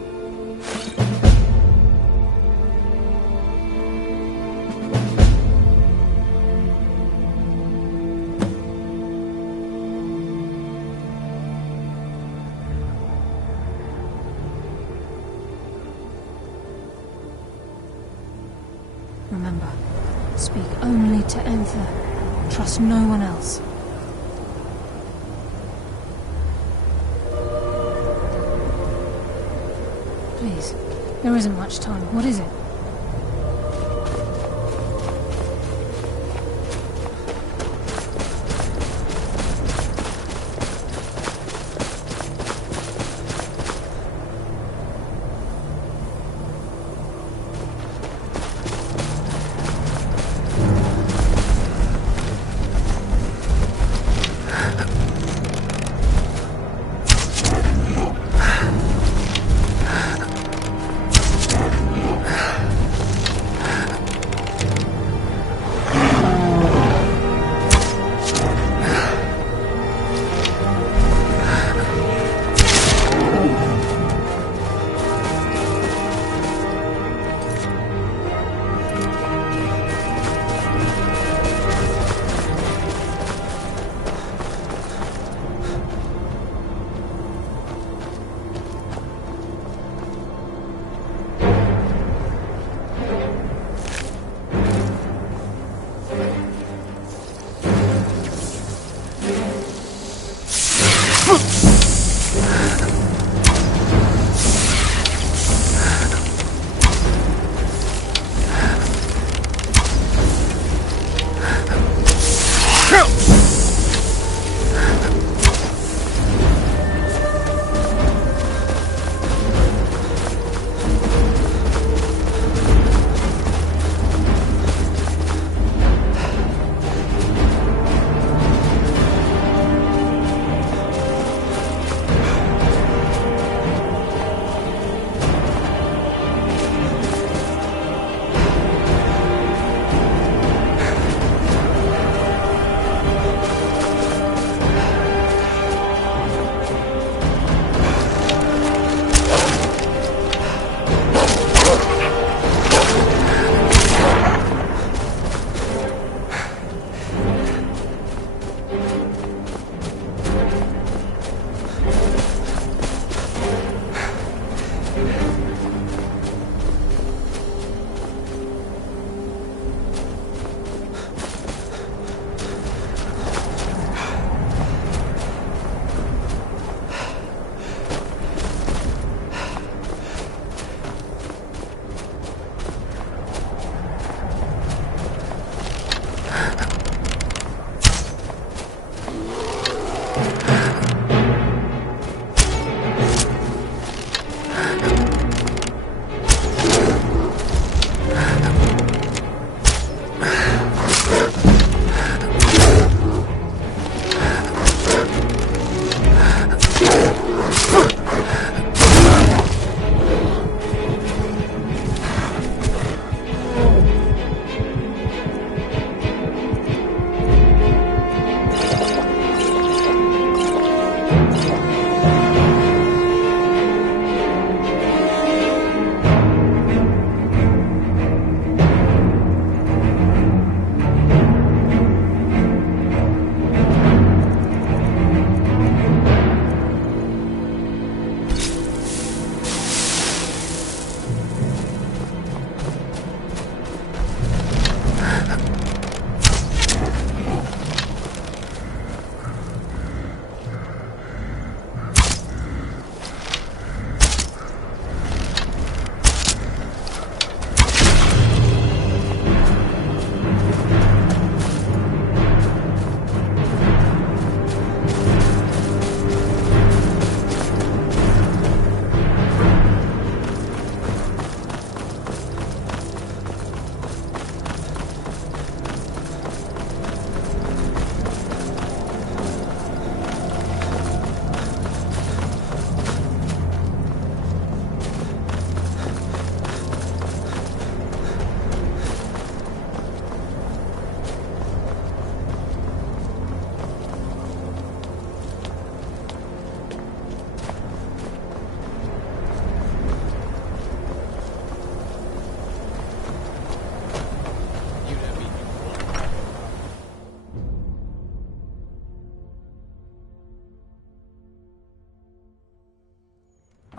Remember, speak only to Enther. Trust no one else. Please, there isn't much time. What is it?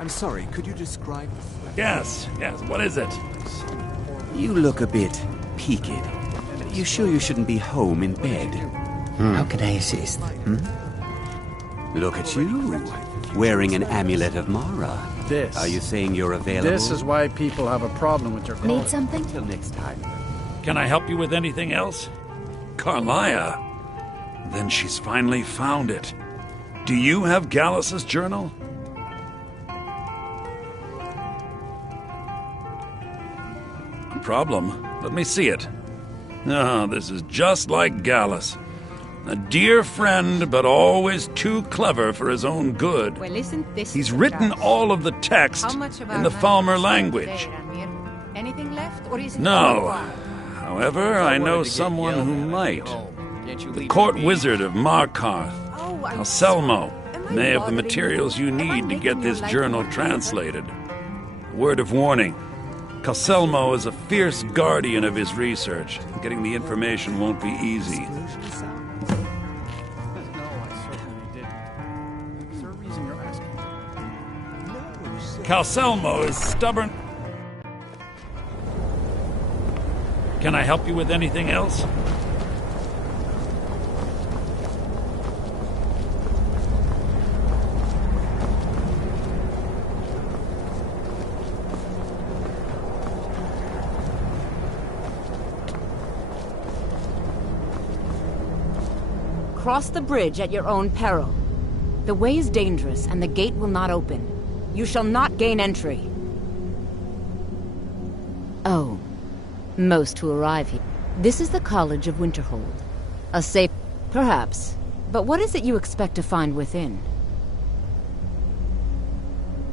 I'm sorry, could you describe... Yes, what is it? You look a bit peaked. You sure you shouldn't be home in bed? How can I assist? Look at you, wearing an amulet of Mara. This. Are you saying you're available? This is why people have a problem with your clothing. Need something? Till next time. Can I help you with anything else? Carlia? Then she's finally found it. Do you have Gallus's journal? No problem. Let me see it. Ah, this is just like Gallus. A dear friend, but always too clever for his own good. Well, isn't this He's written all of the text in the Falmer language. Anything left, or is it No. However, I know someone who might. The court wizard of Markarth, Anselmo, may have the materials you need to get this journal translated. Word of warning. Anselmo is a fierce guardian of his research. Getting the information won't be easy. Anselmo is stubborn. Can I help you with anything else? Cross the bridge at your own peril. The way is dangerous, and the gate will not open. You shall not gain entry. Oh. Most who arrive here. This is the College of Winterhold. A safe... perhaps. But what is it you expect to find within?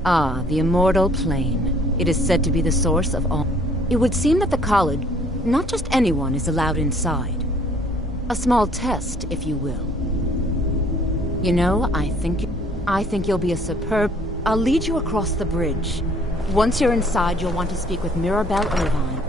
Ah, the Immortal Plane. It is said to be the source of all... It would seem that the college... not just anyone is allowed inside. A small test, if you will. You know, I think you'll be a superb... I'll lead you across the bridge. Once you're inside, you'll want to speak with Mirabelle Irvine.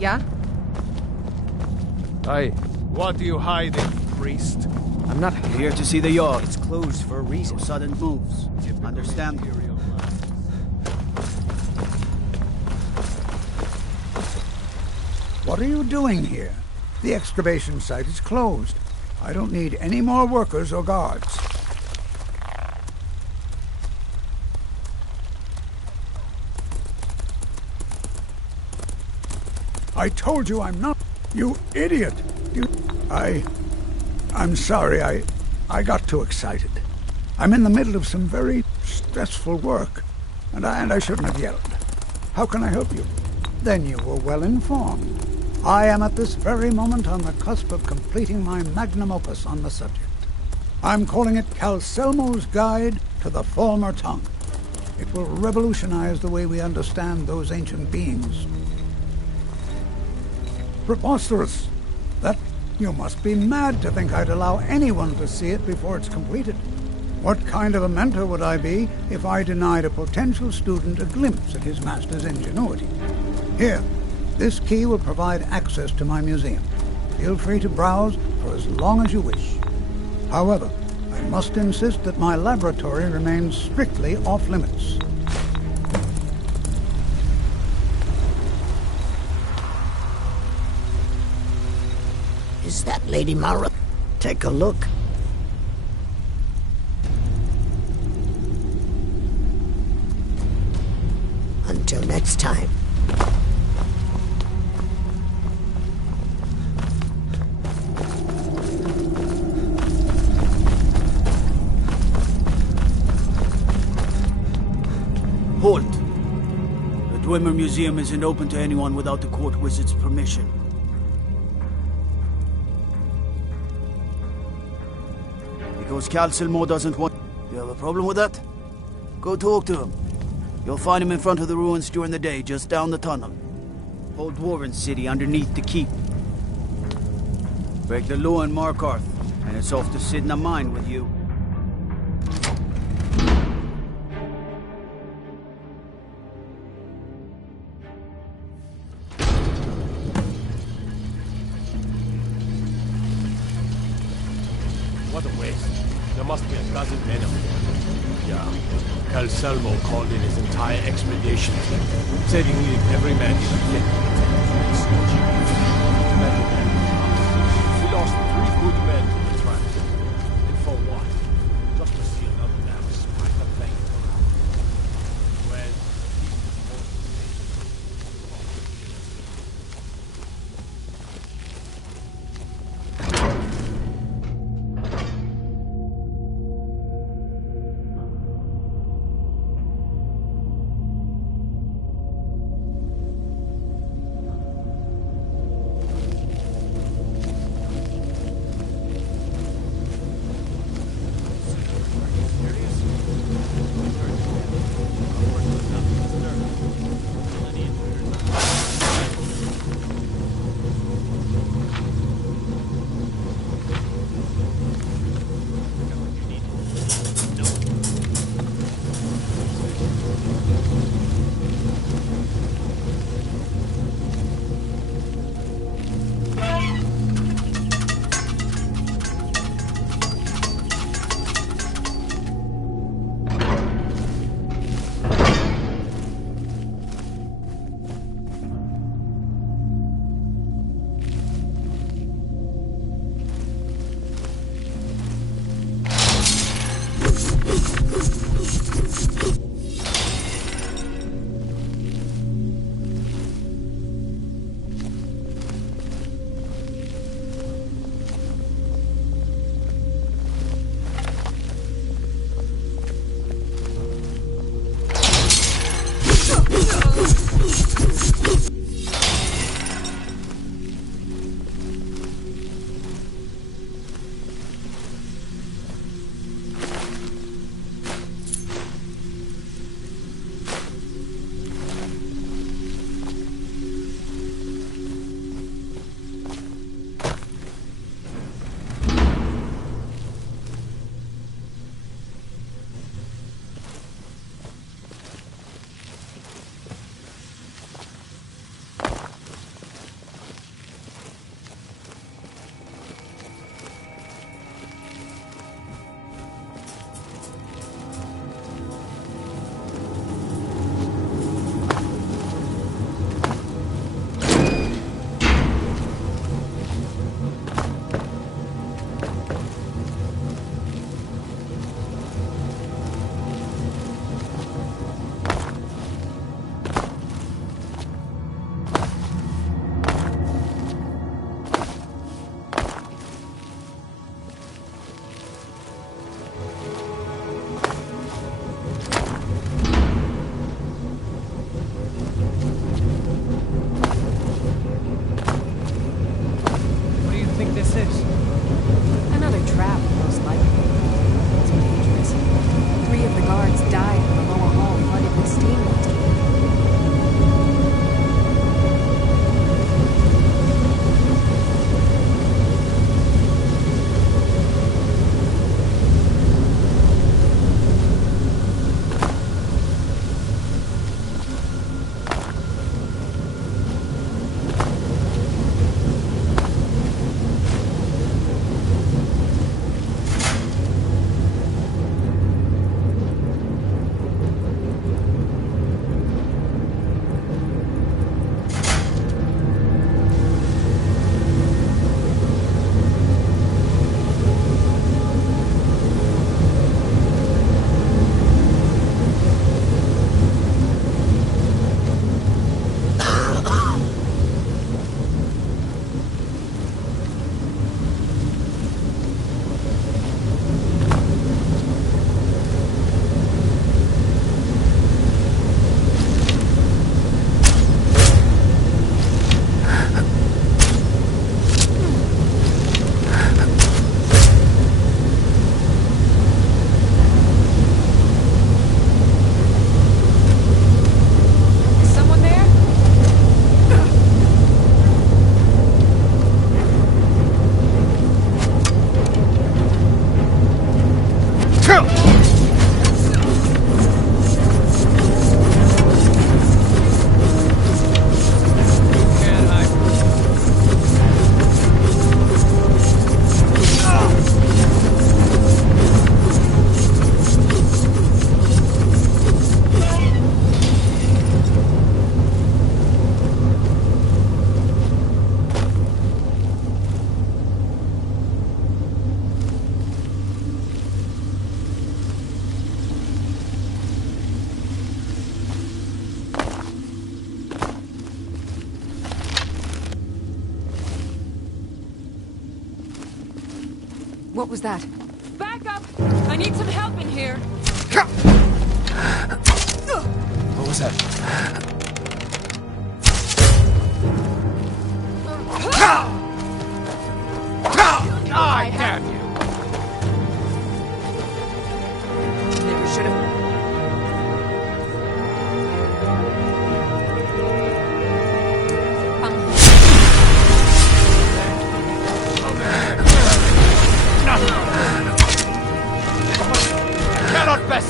Yeah? Aye. What are you hiding, priest? I'm not here to see the yard. It's closed for a reason. Sudden moves. Understand? What are you doing here? The excavation site is closed. I don't need any more workers or guards. I told you I'm not. You idiot! I'm sorry, I got too excited. I'm in the middle of some very stressful work, and I shouldn't have yelled. How can I help you? Then you were well informed. I am at this very moment on the cusp of completing my magnum opus on the subject. I'm calling it Calcelmo's Guide to the Former Tongue. It will revolutionize the way we understand those ancient beings. Preposterous! You must be mad to think I'd allow anyone to see it before it's completed. What kind of a mentor would I be if I denied a potential student a glimpse at his master's ingenuity? Here, this key will provide access to my museum. Feel free to browse for as long as you wish. However, I must insist that my laboratory remains strictly off-limits. Is that Lady Mara? Take a look. Until next time. Halt! The Dwemer Museum isn't open to anyone without the court wizard's permission. Because Calcelmo doesn't want... You have a problem with that? Go talk to him. You'll find him in front of the ruins during the day, just down the tunnel. Old Dwarven city underneath the keep. Break the law in Markarth, and it's off to sit in a mine with you. What a waste. There must be a dozen men up there. Yeah. Calcelmo called in his entire expedition team. Said he needed every man he could get. We lost 3 good men to the trap. And for what? Just to see another man smack the plane around. Well, What was that? Back up! I need some help in here. What was that? I damn you! Never should have. Cannot best.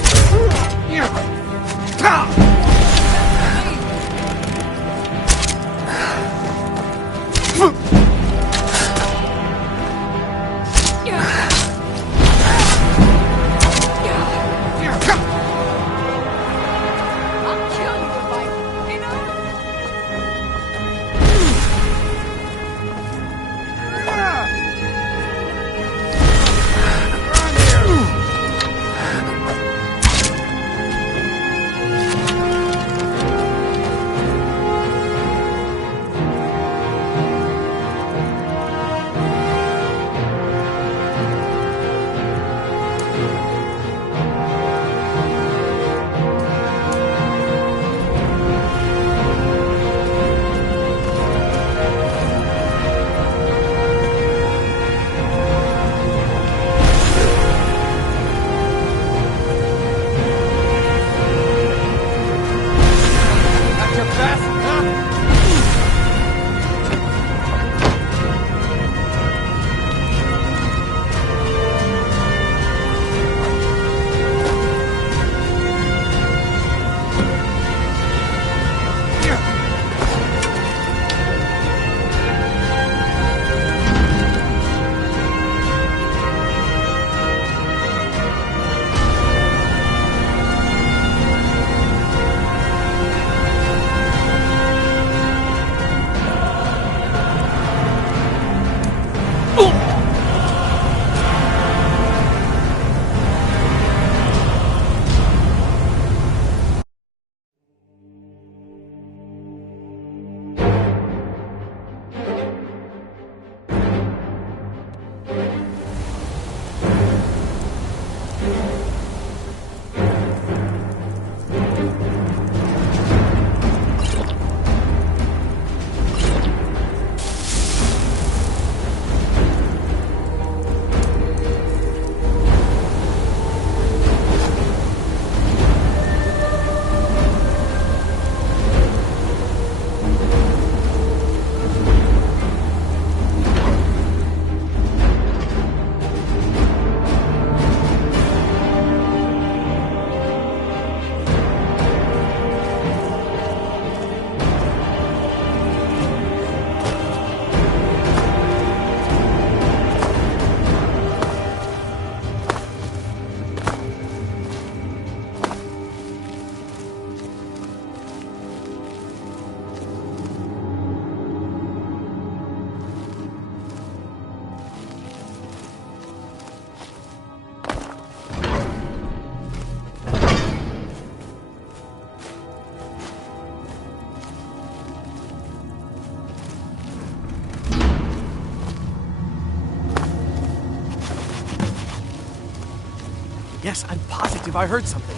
Yes, I'm positive I heard something.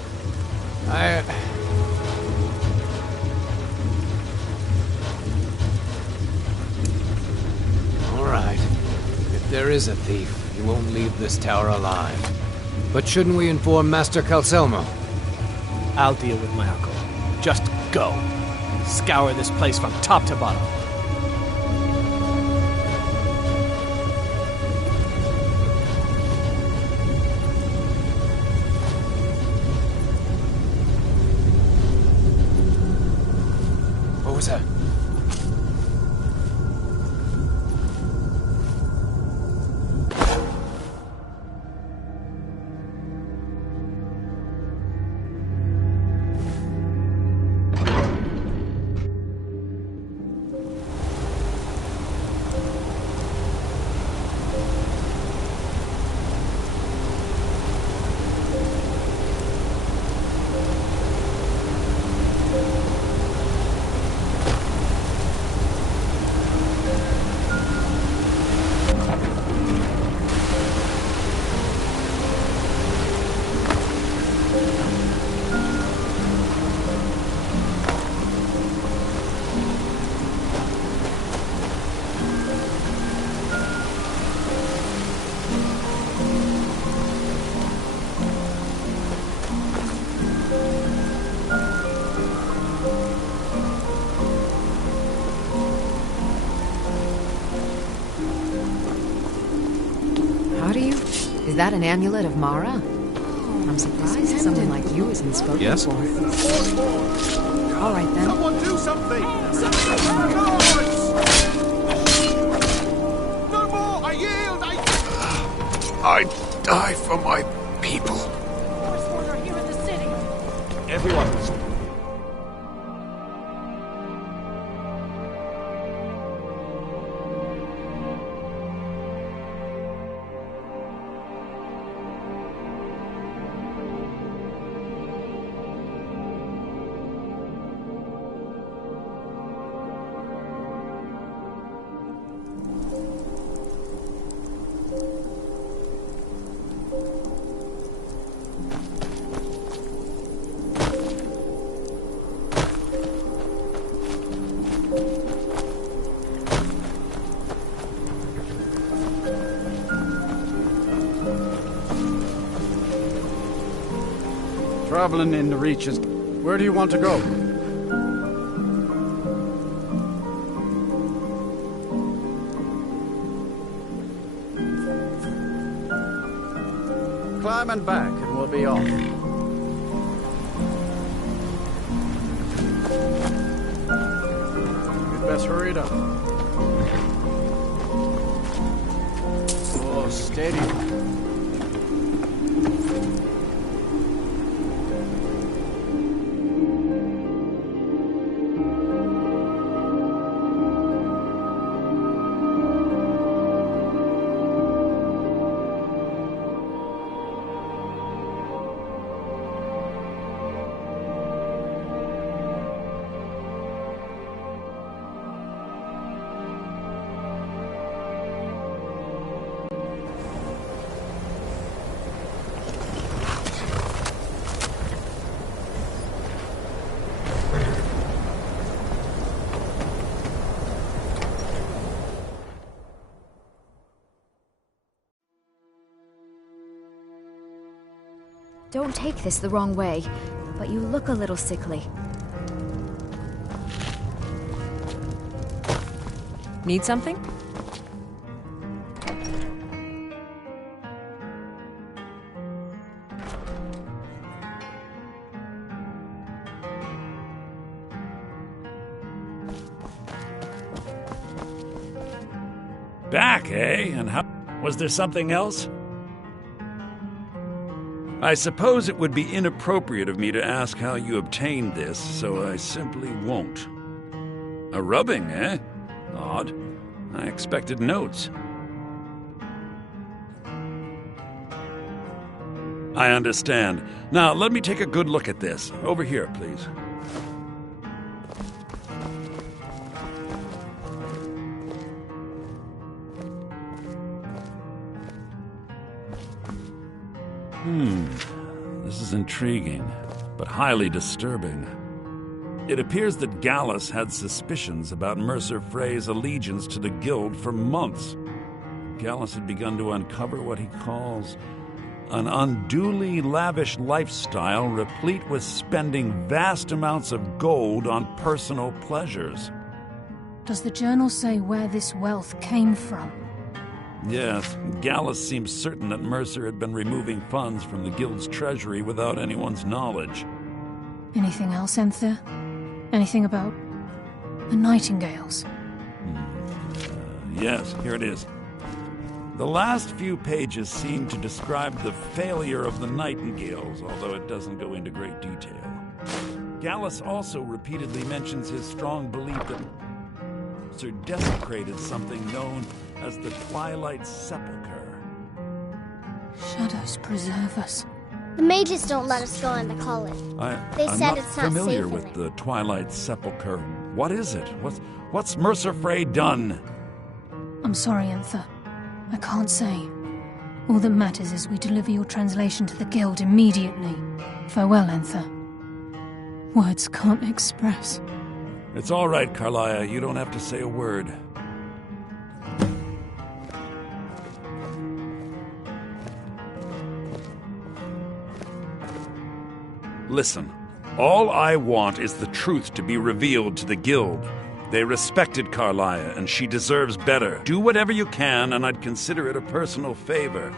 All right. If there is a thief, he won't leave this tower alive. But shouldn't we inform Master Calcelmo? I'll deal with my uncle. Just go. Scour this place from top to bottom. What was that? that an amulet of Mara? I'm surprised someone like you isn't spoken Yes? for. All right, then. Someone do something! No more! I yield! I die for my people. Force order here in the city. Everyone. Traveling in the Reaches. Where do you want to go? Climbing back and we'll be off. We'd best hurry it up. Oh, steady. Don't take this the wrong way, but you look a little sickly. Need something? Back, eh? And how... Was there something else? I suppose it would be inappropriate of me to ask how you obtained this, so I simply won't. A rubbing, eh? Odd. I expected notes. I understand. Now, let me take a good look at this. Over here, please. This is intriguing, but highly disturbing. It appears that Gallus had suspicions about Mercer Frey's allegiance to the Guild for months. Gallus had begun to uncover what he calls an unduly lavish lifestyle replete with spending vast amounts of gold on personal pleasures. Does the journal say where this wealth came from? Yes, Gallus seems certain that Mercer had been removing funds from the Guild's treasury without anyone's knowledge. Anything else, Enther? Anything about the Nightingales? Yes, here it is. The last few pages seem to describe the failure of the Nightingales, although it doesn't go into great detail. Gallus also repeatedly mentions his strong belief that Mercer desecrated something known as the Twilight Sepulchre. Shadows preserve us. The mages don't let us go in the college. They I'm said not it's not familiar safe with in it. the Twilight Sepulchre. What is it? What's Mercer Frey done? I'm sorry, Enther. I can't say. All that matters is we deliver your translation to the Guild immediately. Farewell, Enther. Words can't express. It's all right, Carlia. You don't have to say a word. Listen, all I want is the truth to be revealed to the Guild. They respected Carlia, and she deserves better. Do whatever you can, and I'd consider it a personal favor.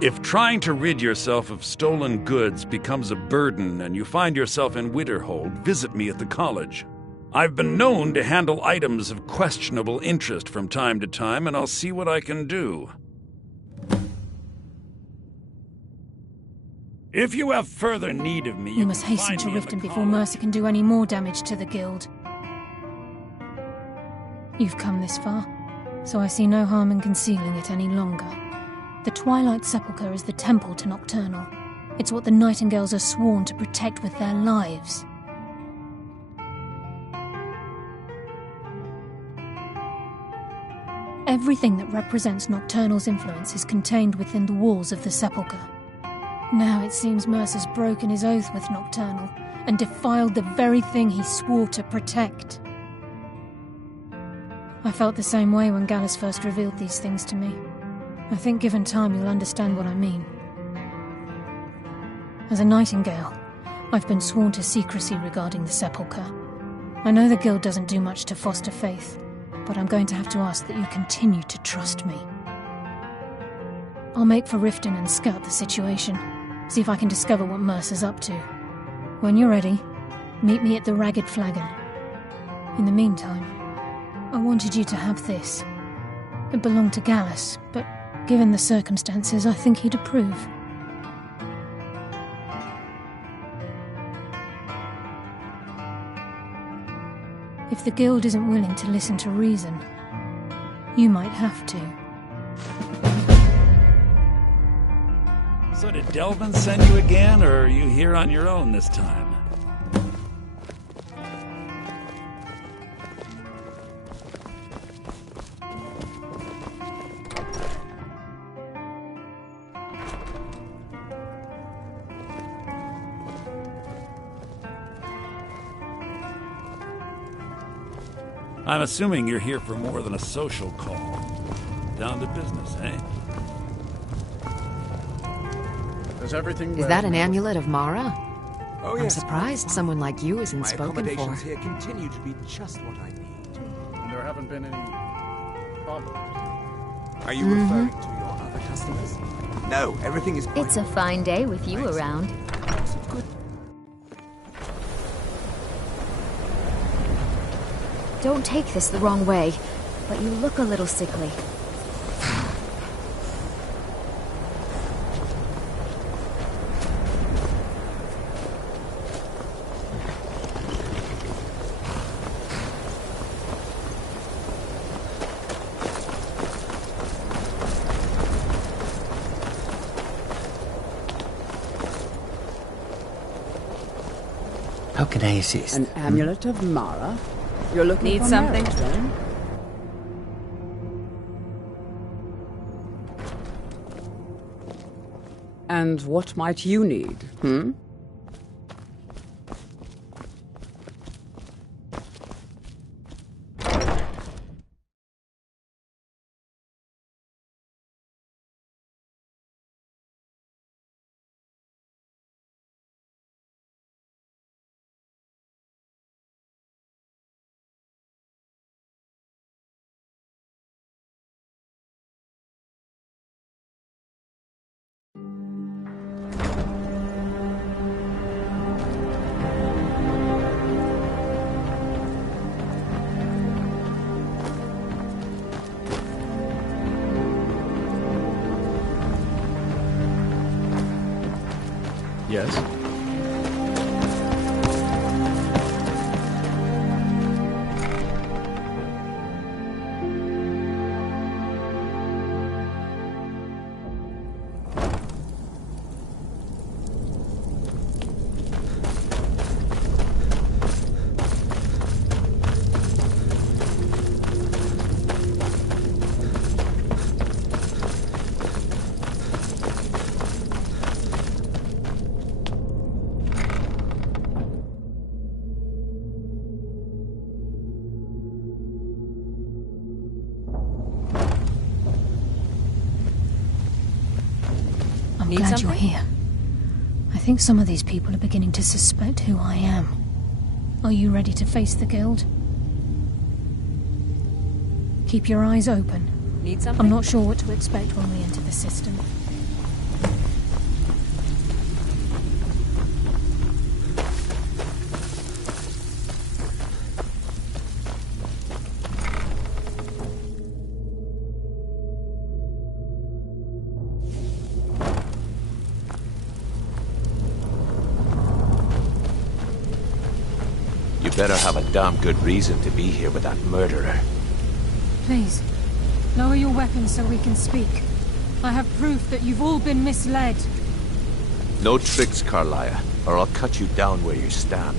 If trying to rid yourself of stolen goods becomes a burden and you find yourself in Winterhold, visit me at the college. I've been known to handle items of questionable interest from time to time, and I'll see what I can do. If you have further need of me, You must hasten to Riften before Mercer can do any more damage to the guild. You've come this far, so I see no harm in concealing it any longer. The Twilight Sepulchre is the temple to Nocturnal. It's what the Nightingales are sworn to protect with their lives. Everything that represents Nocturnal's influence is contained within the walls of the Sepulchre. Now it seems Mercer's broken his oath with Nocturnal and defiled the very thing he swore to protect. I felt the same way when Gallus first revealed these things to me. I think given time you'll understand what I mean. As a Nightingale, I've been sworn to secrecy regarding the Sepulchre. I know the Guild doesn't do much to foster faith, but I'm going to have to ask that you continue to trust me. I'll make for Riften and scout the situation, see if I can discover what Mercer's up to. When you're ready, meet me at the Ragged Flagon. In the meantime, I wanted you to have this. It belonged to Gallus, but given the circumstances, I think he'd approve. If the Guild isn't willing to listen to reason, you might have to. So did Delvin send you again, or are you here on your own this time? I'm assuming you're here for more than a social call. Down to business, eh? Is everything Is that an amulet of Mara? Oh, I'm yes. surprised someone like you isn't My spoken for. accommodations here continue to be just what I need. And there haven't been any problems? Are you referring to your other customers? No, everything is quite... It's a fine day with you around. Good. Don't take this the wrong way, but you look a little sickly. How can I assist? An amulet of Mara? You're looking Need for something? marriage, then? And what might you need, hmm? Yes? I'm glad you're here. I think some of these people are beginning to suspect who I am. Are you ready to face the Guild? Keep your eyes open. Need something? I'm not sure what to expect when we enter the system. better have a damn good reason to be here with that murderer. Please, lower your weapons so we can speak. I have proof that you've all been misled. No tricks, Carlia, or I'll cut you down where you stand.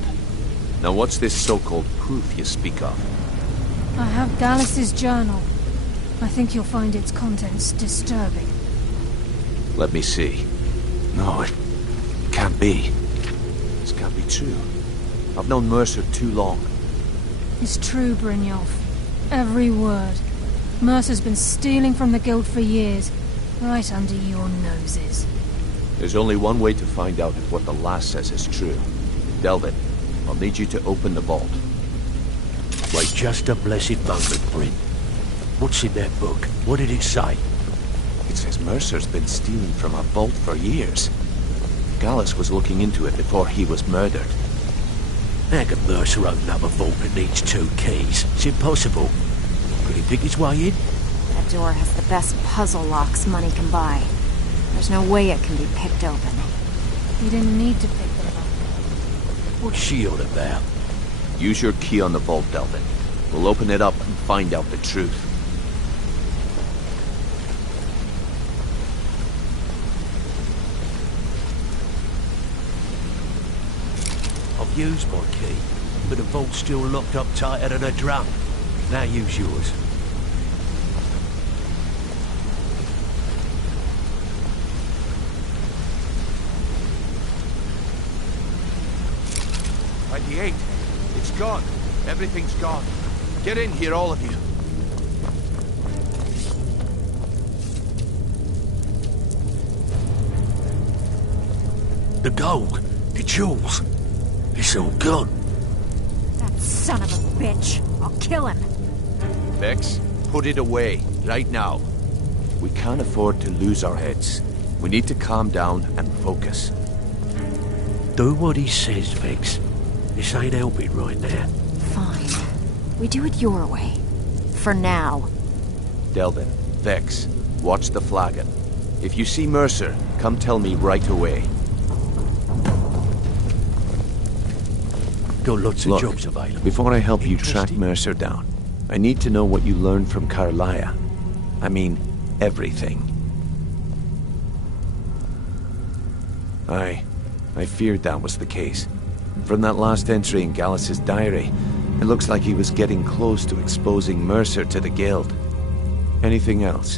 Now what's this so-called proof you speak of? I have Gallus's journal. I think you'll find its contents disturbing. Let me see. No, it can't be. This can't be true. I've known Mercer too long. It's true, Brynjolf. Every word. Mercer's been stealing from the Guild for years, right under your noses. There's only one way to find out if what the lass says is true. Delvin, I'll need you to open the vault. Wait just a blessed moment, Bryn. What's in that book? What did it say? It says Mercer's been stealing from a vault for years. Gallus was looking into it before he was murdered. How can Mercer open up a vault that needs 2 keys? It's impossible. Could he pick his way in? That door has the best puzzle locks money can buy. There's no way it can be picked open. You didn't need to pick them up. What's she on about? Use your key on the vault, Delvin. We'll open it up and find out the truth. I've used my key, but the vault's still locked up tighter than a drum. Now use yours. It's gone. Everything's gone. Get in here, all of you. The gold, the jewels, it's all gone. That son of a bitch. I'll kill him. Vex, put it away, right now. We can't afford to lose our heads. We need to calm down and focus. Do what he says, Vex. This ain't helping right now. Fine. We do it your way. For now. Delvin, Vex, watch the flagon. If you see Mercer, come tell me right away. Got lots of jobs available. Before I help you track Mercer down, I need to know what you learned from Carlia. I mean, everything. I feared that was the case. From that last entry in Gallus's diary, it looks like he was getting close to exposing Mercer to the Guild. Anything else?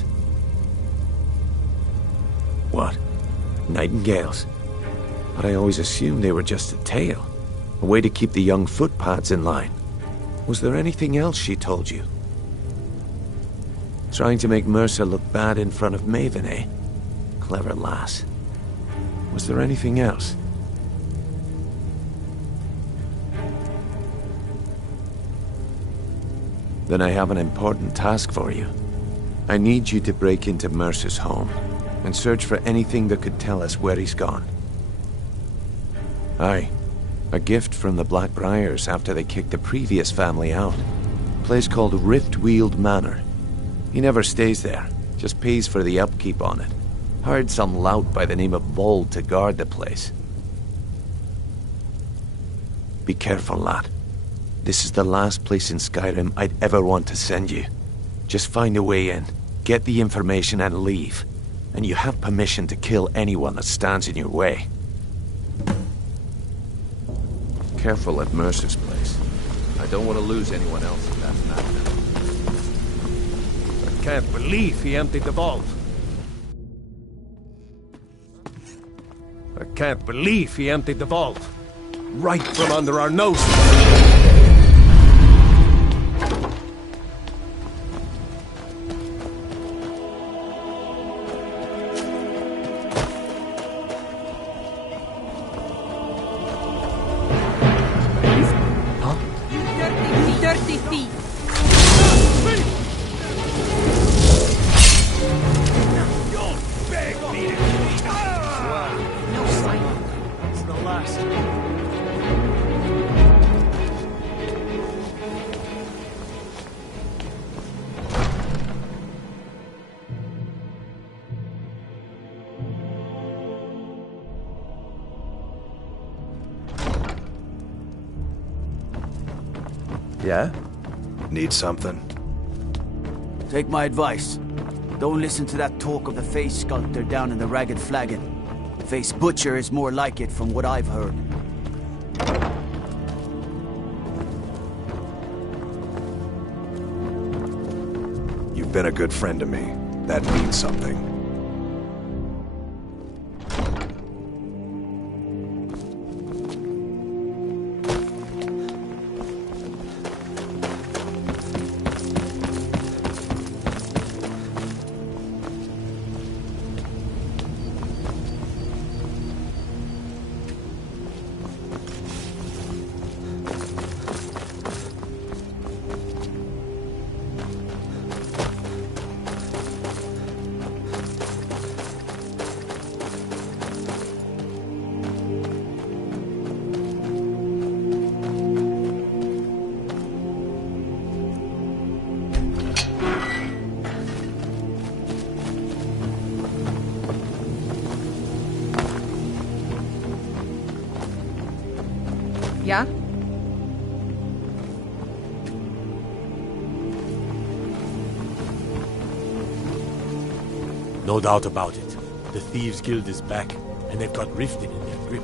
What? Nightingales? But I always assumed they were just a tale. A way to keep the young footpads in line. Was there anything else she told you? Trying to make Mercer look bad in front of Maven, eh? Clever lass. Was there anything else? Then I have an important task for you. I need you to break into Mercer's home and search for anything that could tell us where he's gone. Aye. A gift from the Blackbriars after they kicked the previous family out. A place called Riftweald Manor. He never stays there, just pays for the upkeep on it. Hired some lout by the name of Vold to guard the place. Be careful, lad. This is the last place in Skyrim I'd ever want to send you. Just find a way in, get the information and leave. And you have permission to kill anyone that stands in your way. Careful at Mercer's place. I don't want to lose anyone else in that matter. I can't believe he emptied the vault. I can't believe he emptied the vault. Right from under our noses. Yeah? Need something? Take my advice. Don't listen to that talk of the face sculptor down in the Ragged Flagon. Face Butcher is more like it from what I've heard. You've been a good friend to me. That means something. Yeah? No doubt about it. The Thieves' Guild is back, and they've got Riften in their grip.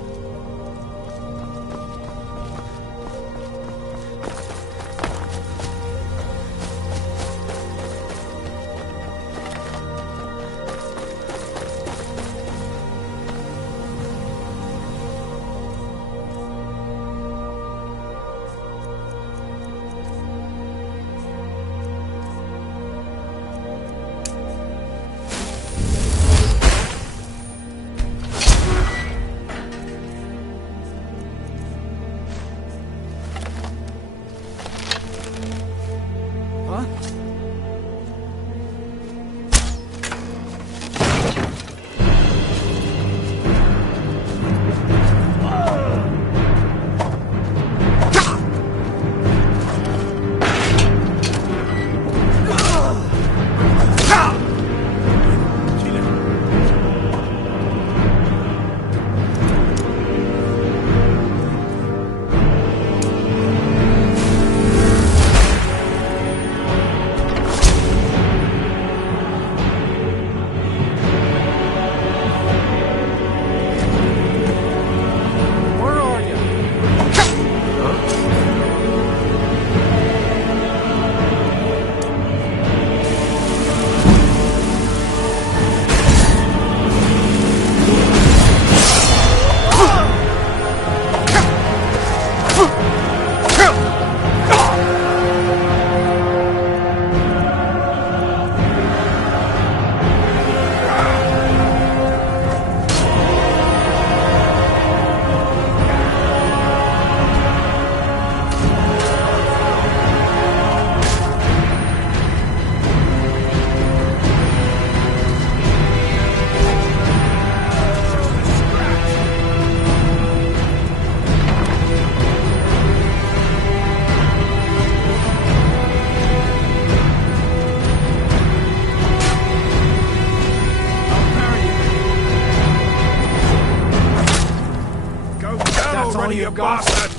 You bastard!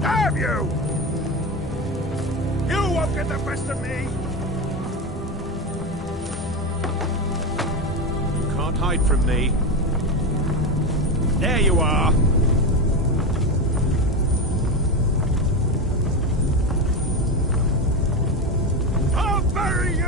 Damn you! You won't get the best of me! You can't hide from me. There you are! I'll bury you!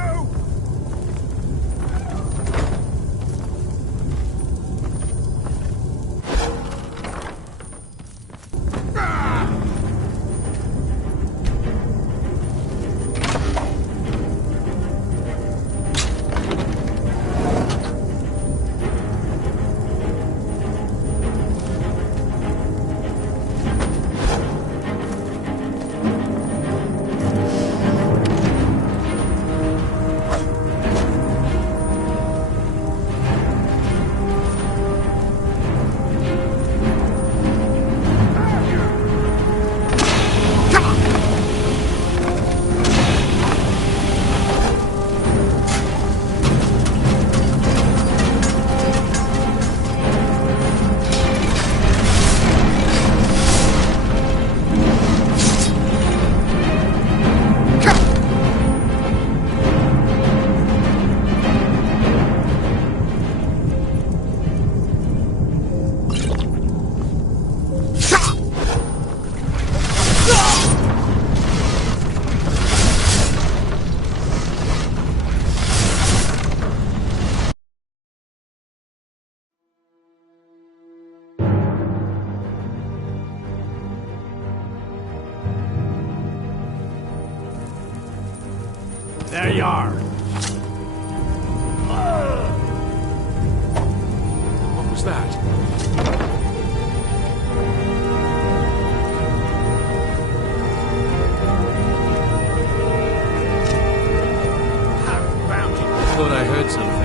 There you are. What was that? Thought I heard something.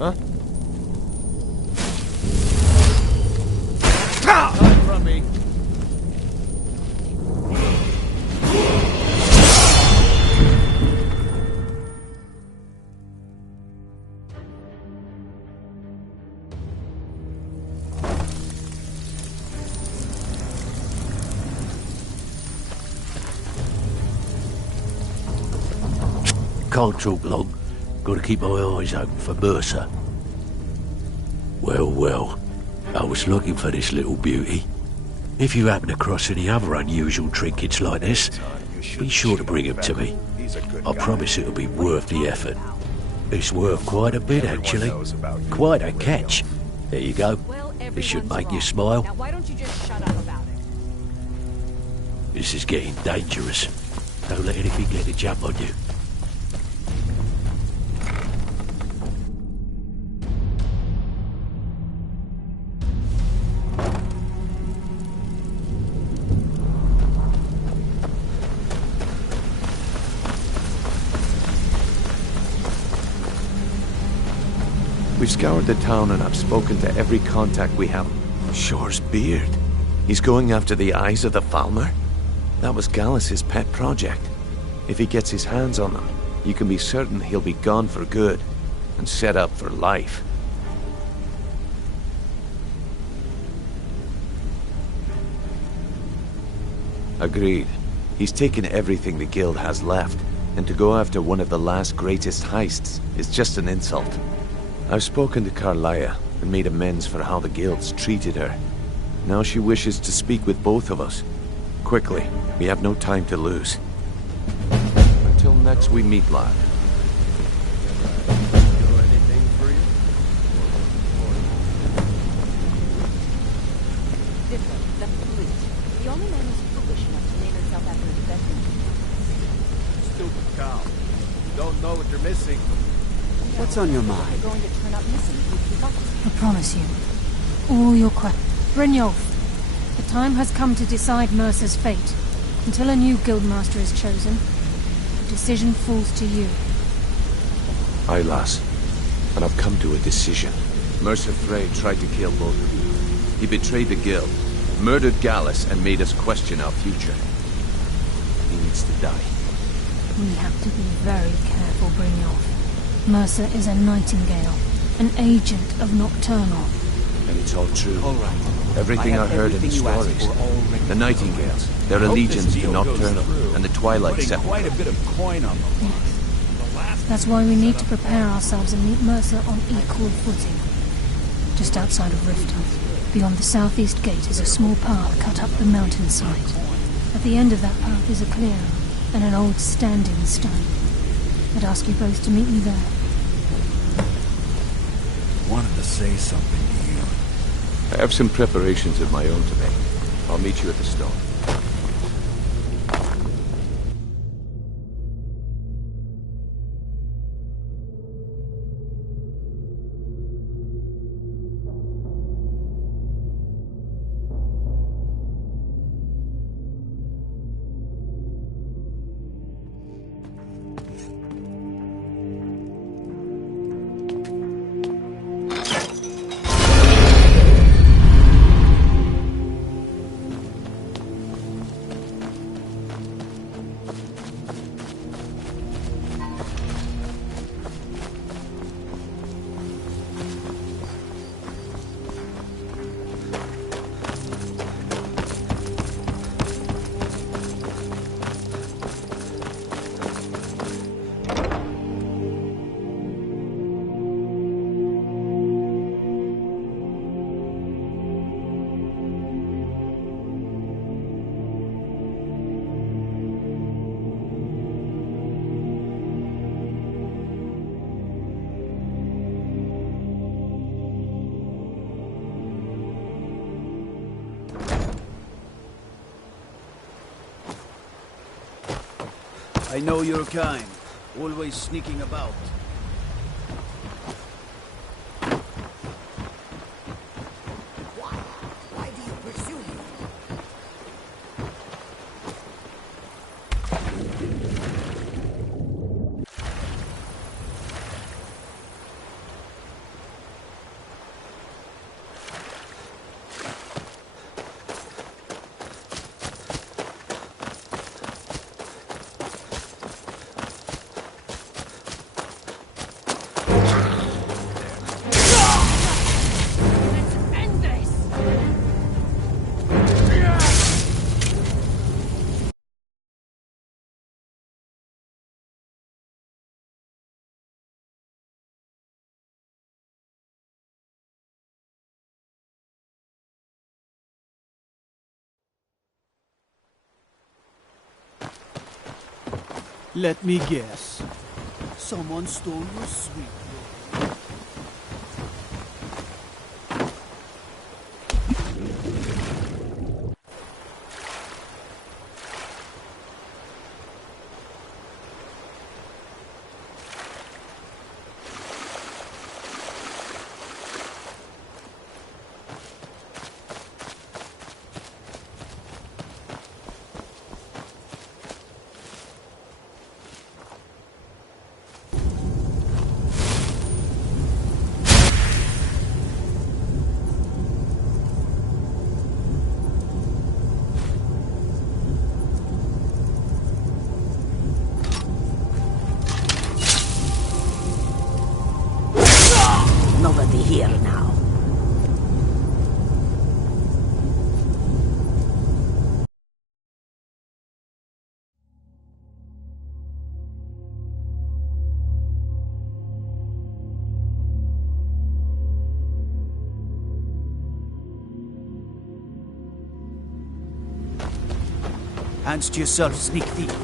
Huh? Hide from me. Can't talk long. Gotta keep my eyes open for Mercer. Well, well. I was looking for this little beauty. If you happen across any other unusual trinkets like this, be sure to bring them to me. I promise it'll be worth the effort. It's worth quite a bit, actually. Quite a catch. There you go. This should make you smile. Now why don't you just shut up about it? This is getting dangerous. Don't let anything get a jump on you. We've scoured the town and I've spoken to every contact we have. Shore's beard. He's going after the eyes of the Falmer? That was Gallus's pet project. If he gets his hands on them, you can be certain he'll be gone for good and set up for life. Agreed. He's taken everything the guild has left, and to go after one of the last greatest heists is just an insult. I've spoken to Carlia and made amends for how the guilds treated her. Now she wishes to speak with both of us. Quickly, we have no time to lose. Until next we meet, lad. This one, the flute. The only man who's foolish enough to name himself after his best stupid cow. You don't know what you're missing. What's on your mind? Going to turn up missing if you keep up. I promise you, all your Brynjolf, the time has come to decide Mercer's fate. Until a new guildmaster is chosen, the decision falls to you. Aye, lass. And I've come to a decision. Mercer Frey tried to kill both of you. He betrayed the guild, murdered Gallus, and made us question our future. He needs to die. We have to be very careful, Brynjolf. Mercer is a nightingale, an agent of Nocturnal. And it's all true. All right. Everything I heard in the stories. The Nightingales, their allegiance to Nocturnal, and the Twilight Scepter. Quite a bit of coin on the line. That's why we need to prepare ourselves and meet Mercer on equal footing. Just outside of Rifthouse, beyond the southeast gate, is a small path cut up the mountainside. At the end of that path is a clearing and an old standing stone. I'd ask you both to meet me there. Wanted to say something to you. I have some preparations of my own to make. I'll meet you at the stone. I know your kind. Always sneaking about. Why do you pursue me? Let me guess. Someone stole your sweet. Nobody here now. Hands to yourself, sneak thief.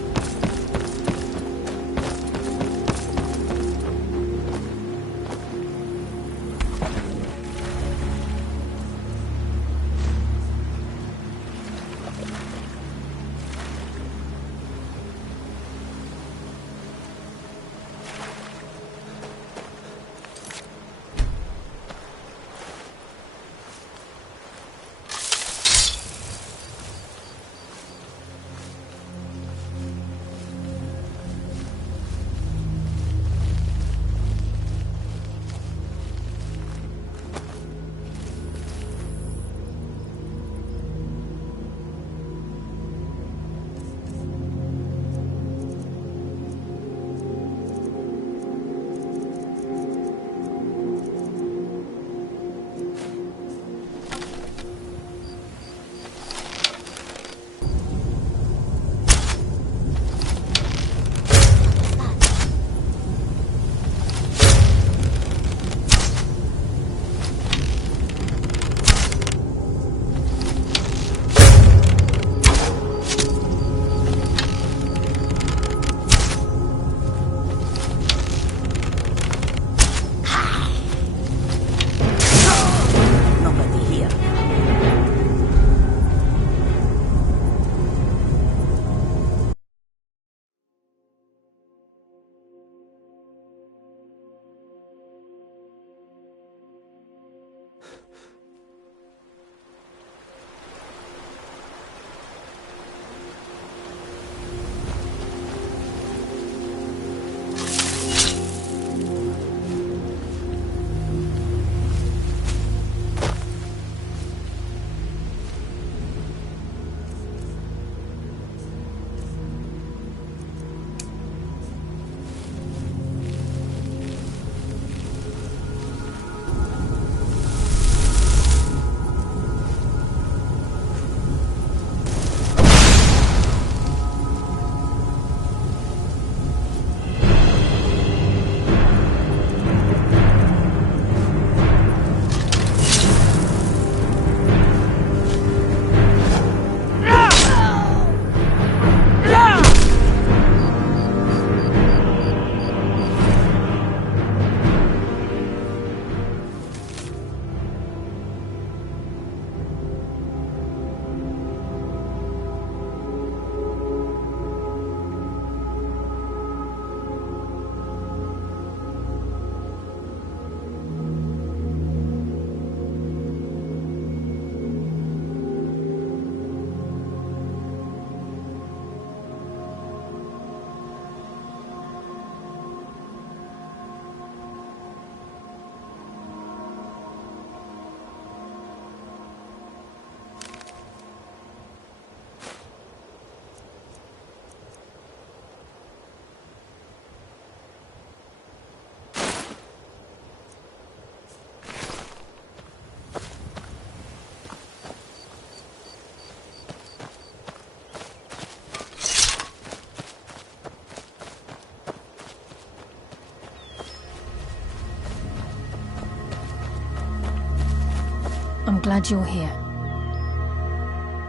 I'm glad you're here.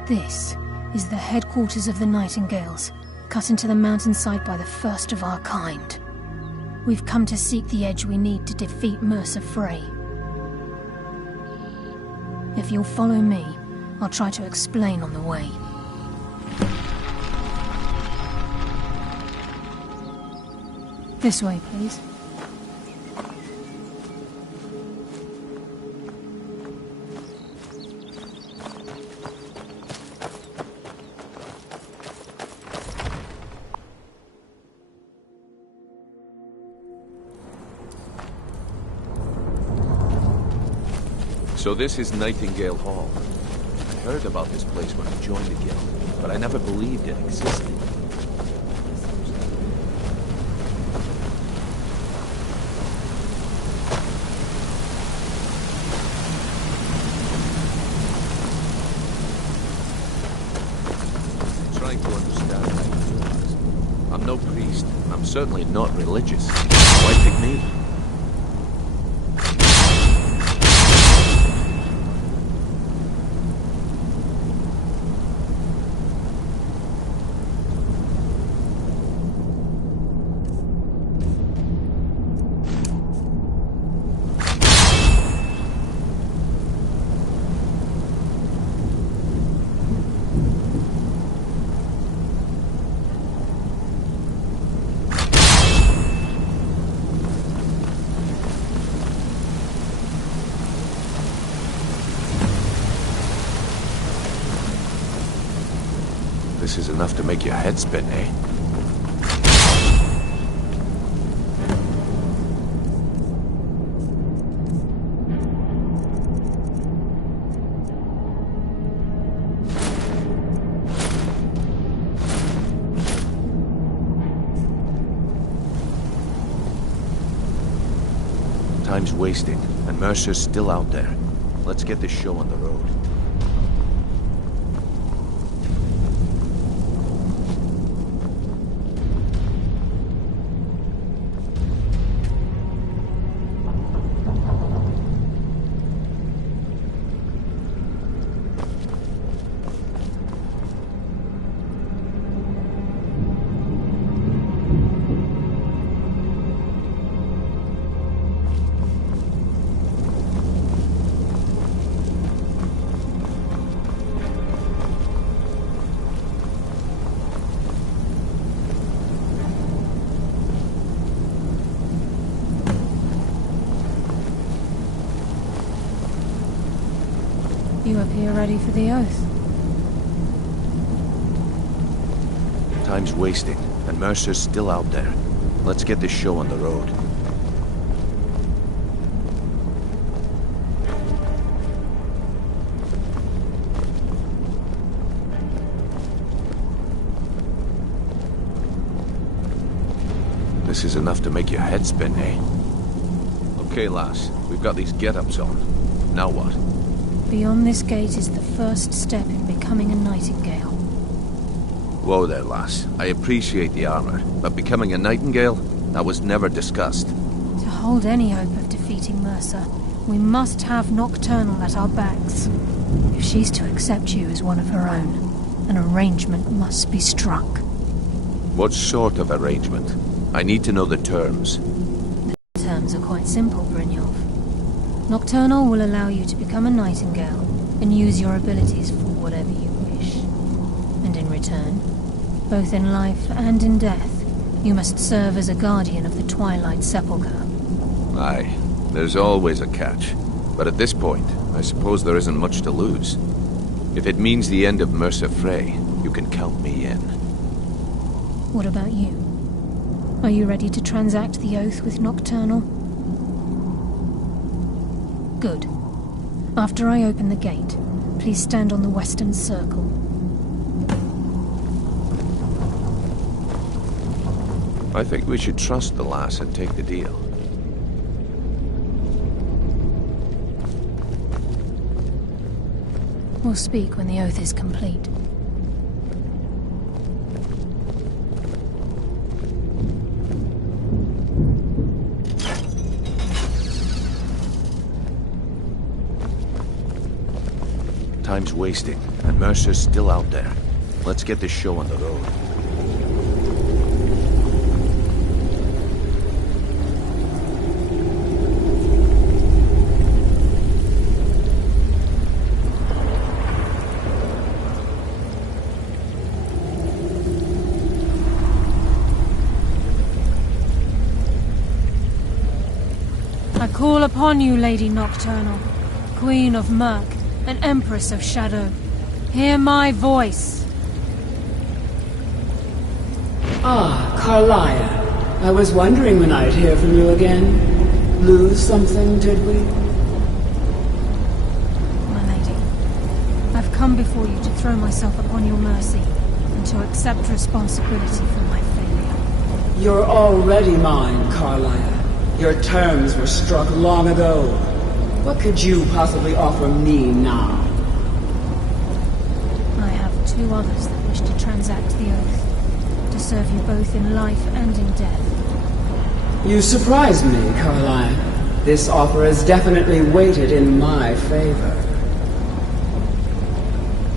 This is the headquarters of the Nightingales, cut into the mountainside by the first of our kind. We've come to seek the edge we need to defeat Mercer Frey. If you'll follow me, I'll try to explain on the way. This way, please. So this is Nightingale Hall. I heard about this place when I joined the guild, but I never believed it existed. I'm trying to understand that. I'm no priest, and I'm certainly not religious. Why pick me? This is enough to make your head spin, eh? Time's wasting, and Mercer's still out there. Let's get this show on the road. You appear ready for the oath. Time's wasting, and Mercer's still out there. Let's get this show on the road. This is enough to make your head spin, eh? Okay, lass. We've got these get-ups on. Now what? Beyond this gate is the first step in becoming a Nightingale. Whoa there, lass. I appreciate the armor, but becoming a Nightingale? That was never discussed. To hold any hope of defeating Mercer, we must have Nocturnal at our backs. If she's to accept you as one of her own, an arrangement must be struck. What sort of arrangement? I need to know the terms. The terms are quite simple, Brynjolf. Nocturnal will allow you to become a Nightingale and use your abilities for whatever you wish. And in return, both in life and in death, you must serve as a guardian of the Twilight Sepulchre. Aye, there's always a catch. But at this point, I suppose there isn't much to lose. If it means the end of Mercer Frey, you can count me in. What about you? Are you ready to transact the oath with Nocturnal? Good. After I open the gate, please stand on the western circle. I think we should trust the lass and take the deal. We'll speak when the oath is complete. Time's wasting, and Mercer's still out there. Let's get this show on the road. I call upon you, Lady Nocturnal, Queen of Murk, and Empress of Shadow. Hear my voice. Ah, Carlia. I was wondering when I'd hear from you again. Lose something, did we? My lady, I've come before you to throw myself upon your mercy, and to accept responsibility for my failure. You're already mine, Carlia. Your terms were struck long ago. What could you possibly offer me now? I have two others that wish to transact the oath, to serve you both in life and in death. You surprised me, Carlia. This offer is definitely weighted in my favor.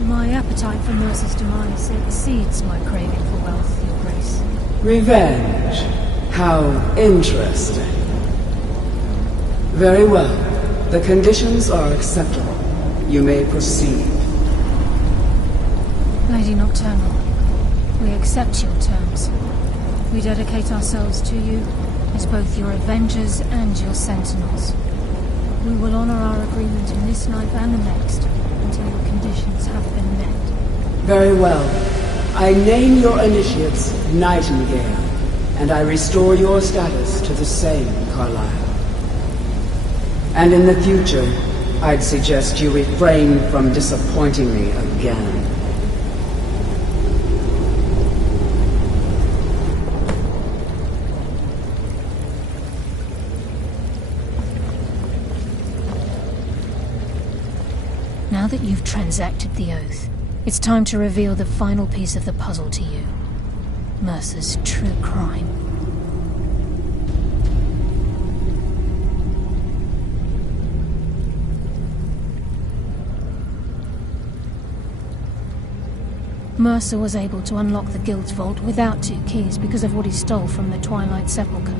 My appetite for Mercer's demise exceeds my craving for wealth, Your Grace. Revenge. How interesting. Very well. The conditions are acceptable. You may proceed. Lady Nocturnal, we accept your terms. We dedicate ourselves to you as both your avengers and your sentinels. We will honor our agreement in this life and the next until your conditions have been met. Very well. I name your initiates Nightingale, and I restore your status to the same, Carlisle. And in the future, I'd suggest you refrain from disappointing me again. Now that you've transacted the oath, it's time to reveal the final piece of the puzzle to you. Mercer's true crime. Mercer was able to unlock the Guild's vault without two keys because of what he stole from the Twilight Sepulchre,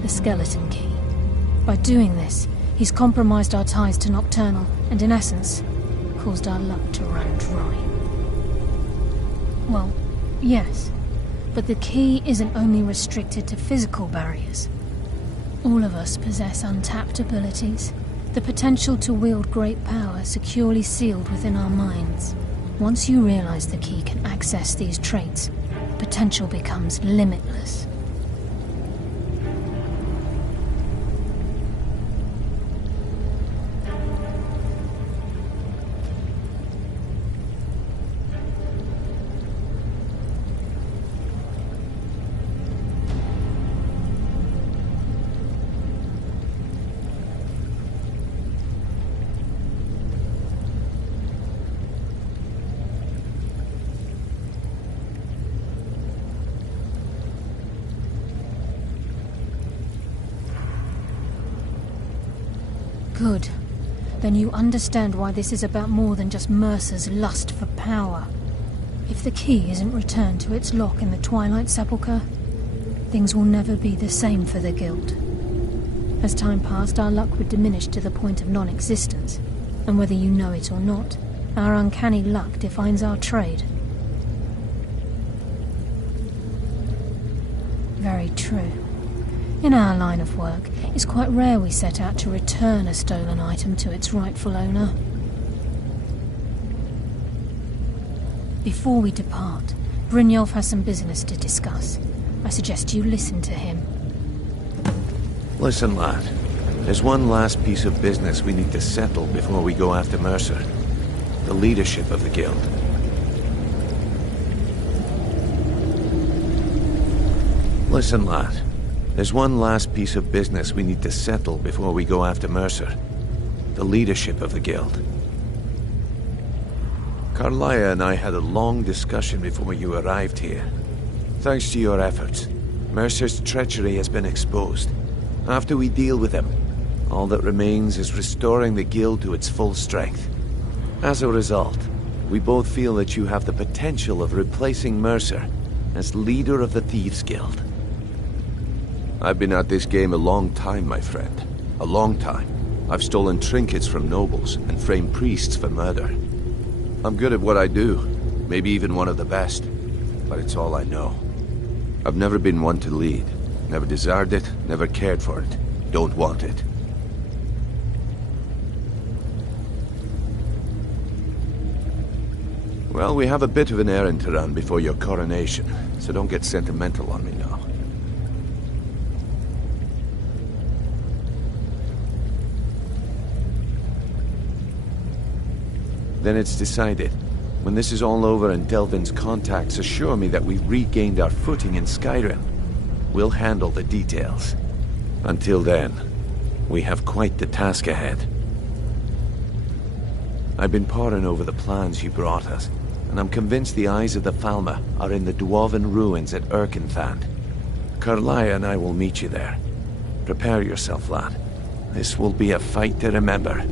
the skeleton key. By doing this, he's compromised our ties to Nocturnal, and in essence, caused our luck to run dry. Well, yes, but the key isn't only restricted to physical barriers. All of us possess untapped abilities, the potential to wield great power securely sealed within our minds. Once you realize the key can access these traits, potential becomes limitless. Good. Then you understand why this is about more than just Mercer's lust for power. If the key isn't returned to its lock in the Twilight Sepulchre, things will never be the same for the Guild. As time passed, our luck would diminish to the point of non-existence, and whether you know it or not, our uncanny luck defines our trade. Very true. In our line of work, it's quite rare we set out to return a stolen item to its rightful owner. Before we depart, Brynjolf has some business to discuss. I suggest you listen to him. Listen, lad. There's one last piece of business we need to settle before we go after Mercer. The leadership of the Guild. Listen, lad. There's one last piece of business we need to settle before we go after Mercer. The leadership of the Guild. Carlia and I had a long discussion before you arrived here. Thanks to your efforts, Mercer's treachery has been exposed. After we deal with him, all that remains is restoring the Guild to its full strength. As a result, we both feel that you have the potential of replacing Mercer as leader of the Thieves Guild. I've been at this game a long time, my friend. A long time. I've stolen trinkets from nobles and framed priests for murder. I'm good at what I do, maybe even one of the best, but it's all I know. I've never been one to lead. Never desired it, never cared for it. Don't want it. Well, we have a bit of an errand to run before your coronation, so don't get sentimental on me now. Then it's decided. When this is all over and Delvin's contacts assure me that we've regained our footing in Skyrim, we'll handle the details. Until then, we have quite the task ahead. I've been poring over the plans you brought us, and I'm convinced the eyes of the Falmer are in the Dwarven ruins at Erkenthand. Carlia and I will meet you there. Prepare yourself, lad. This will be a fight to remember.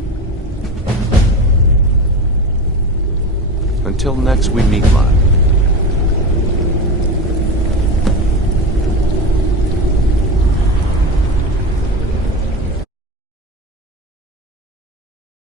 Until next we meet, lad.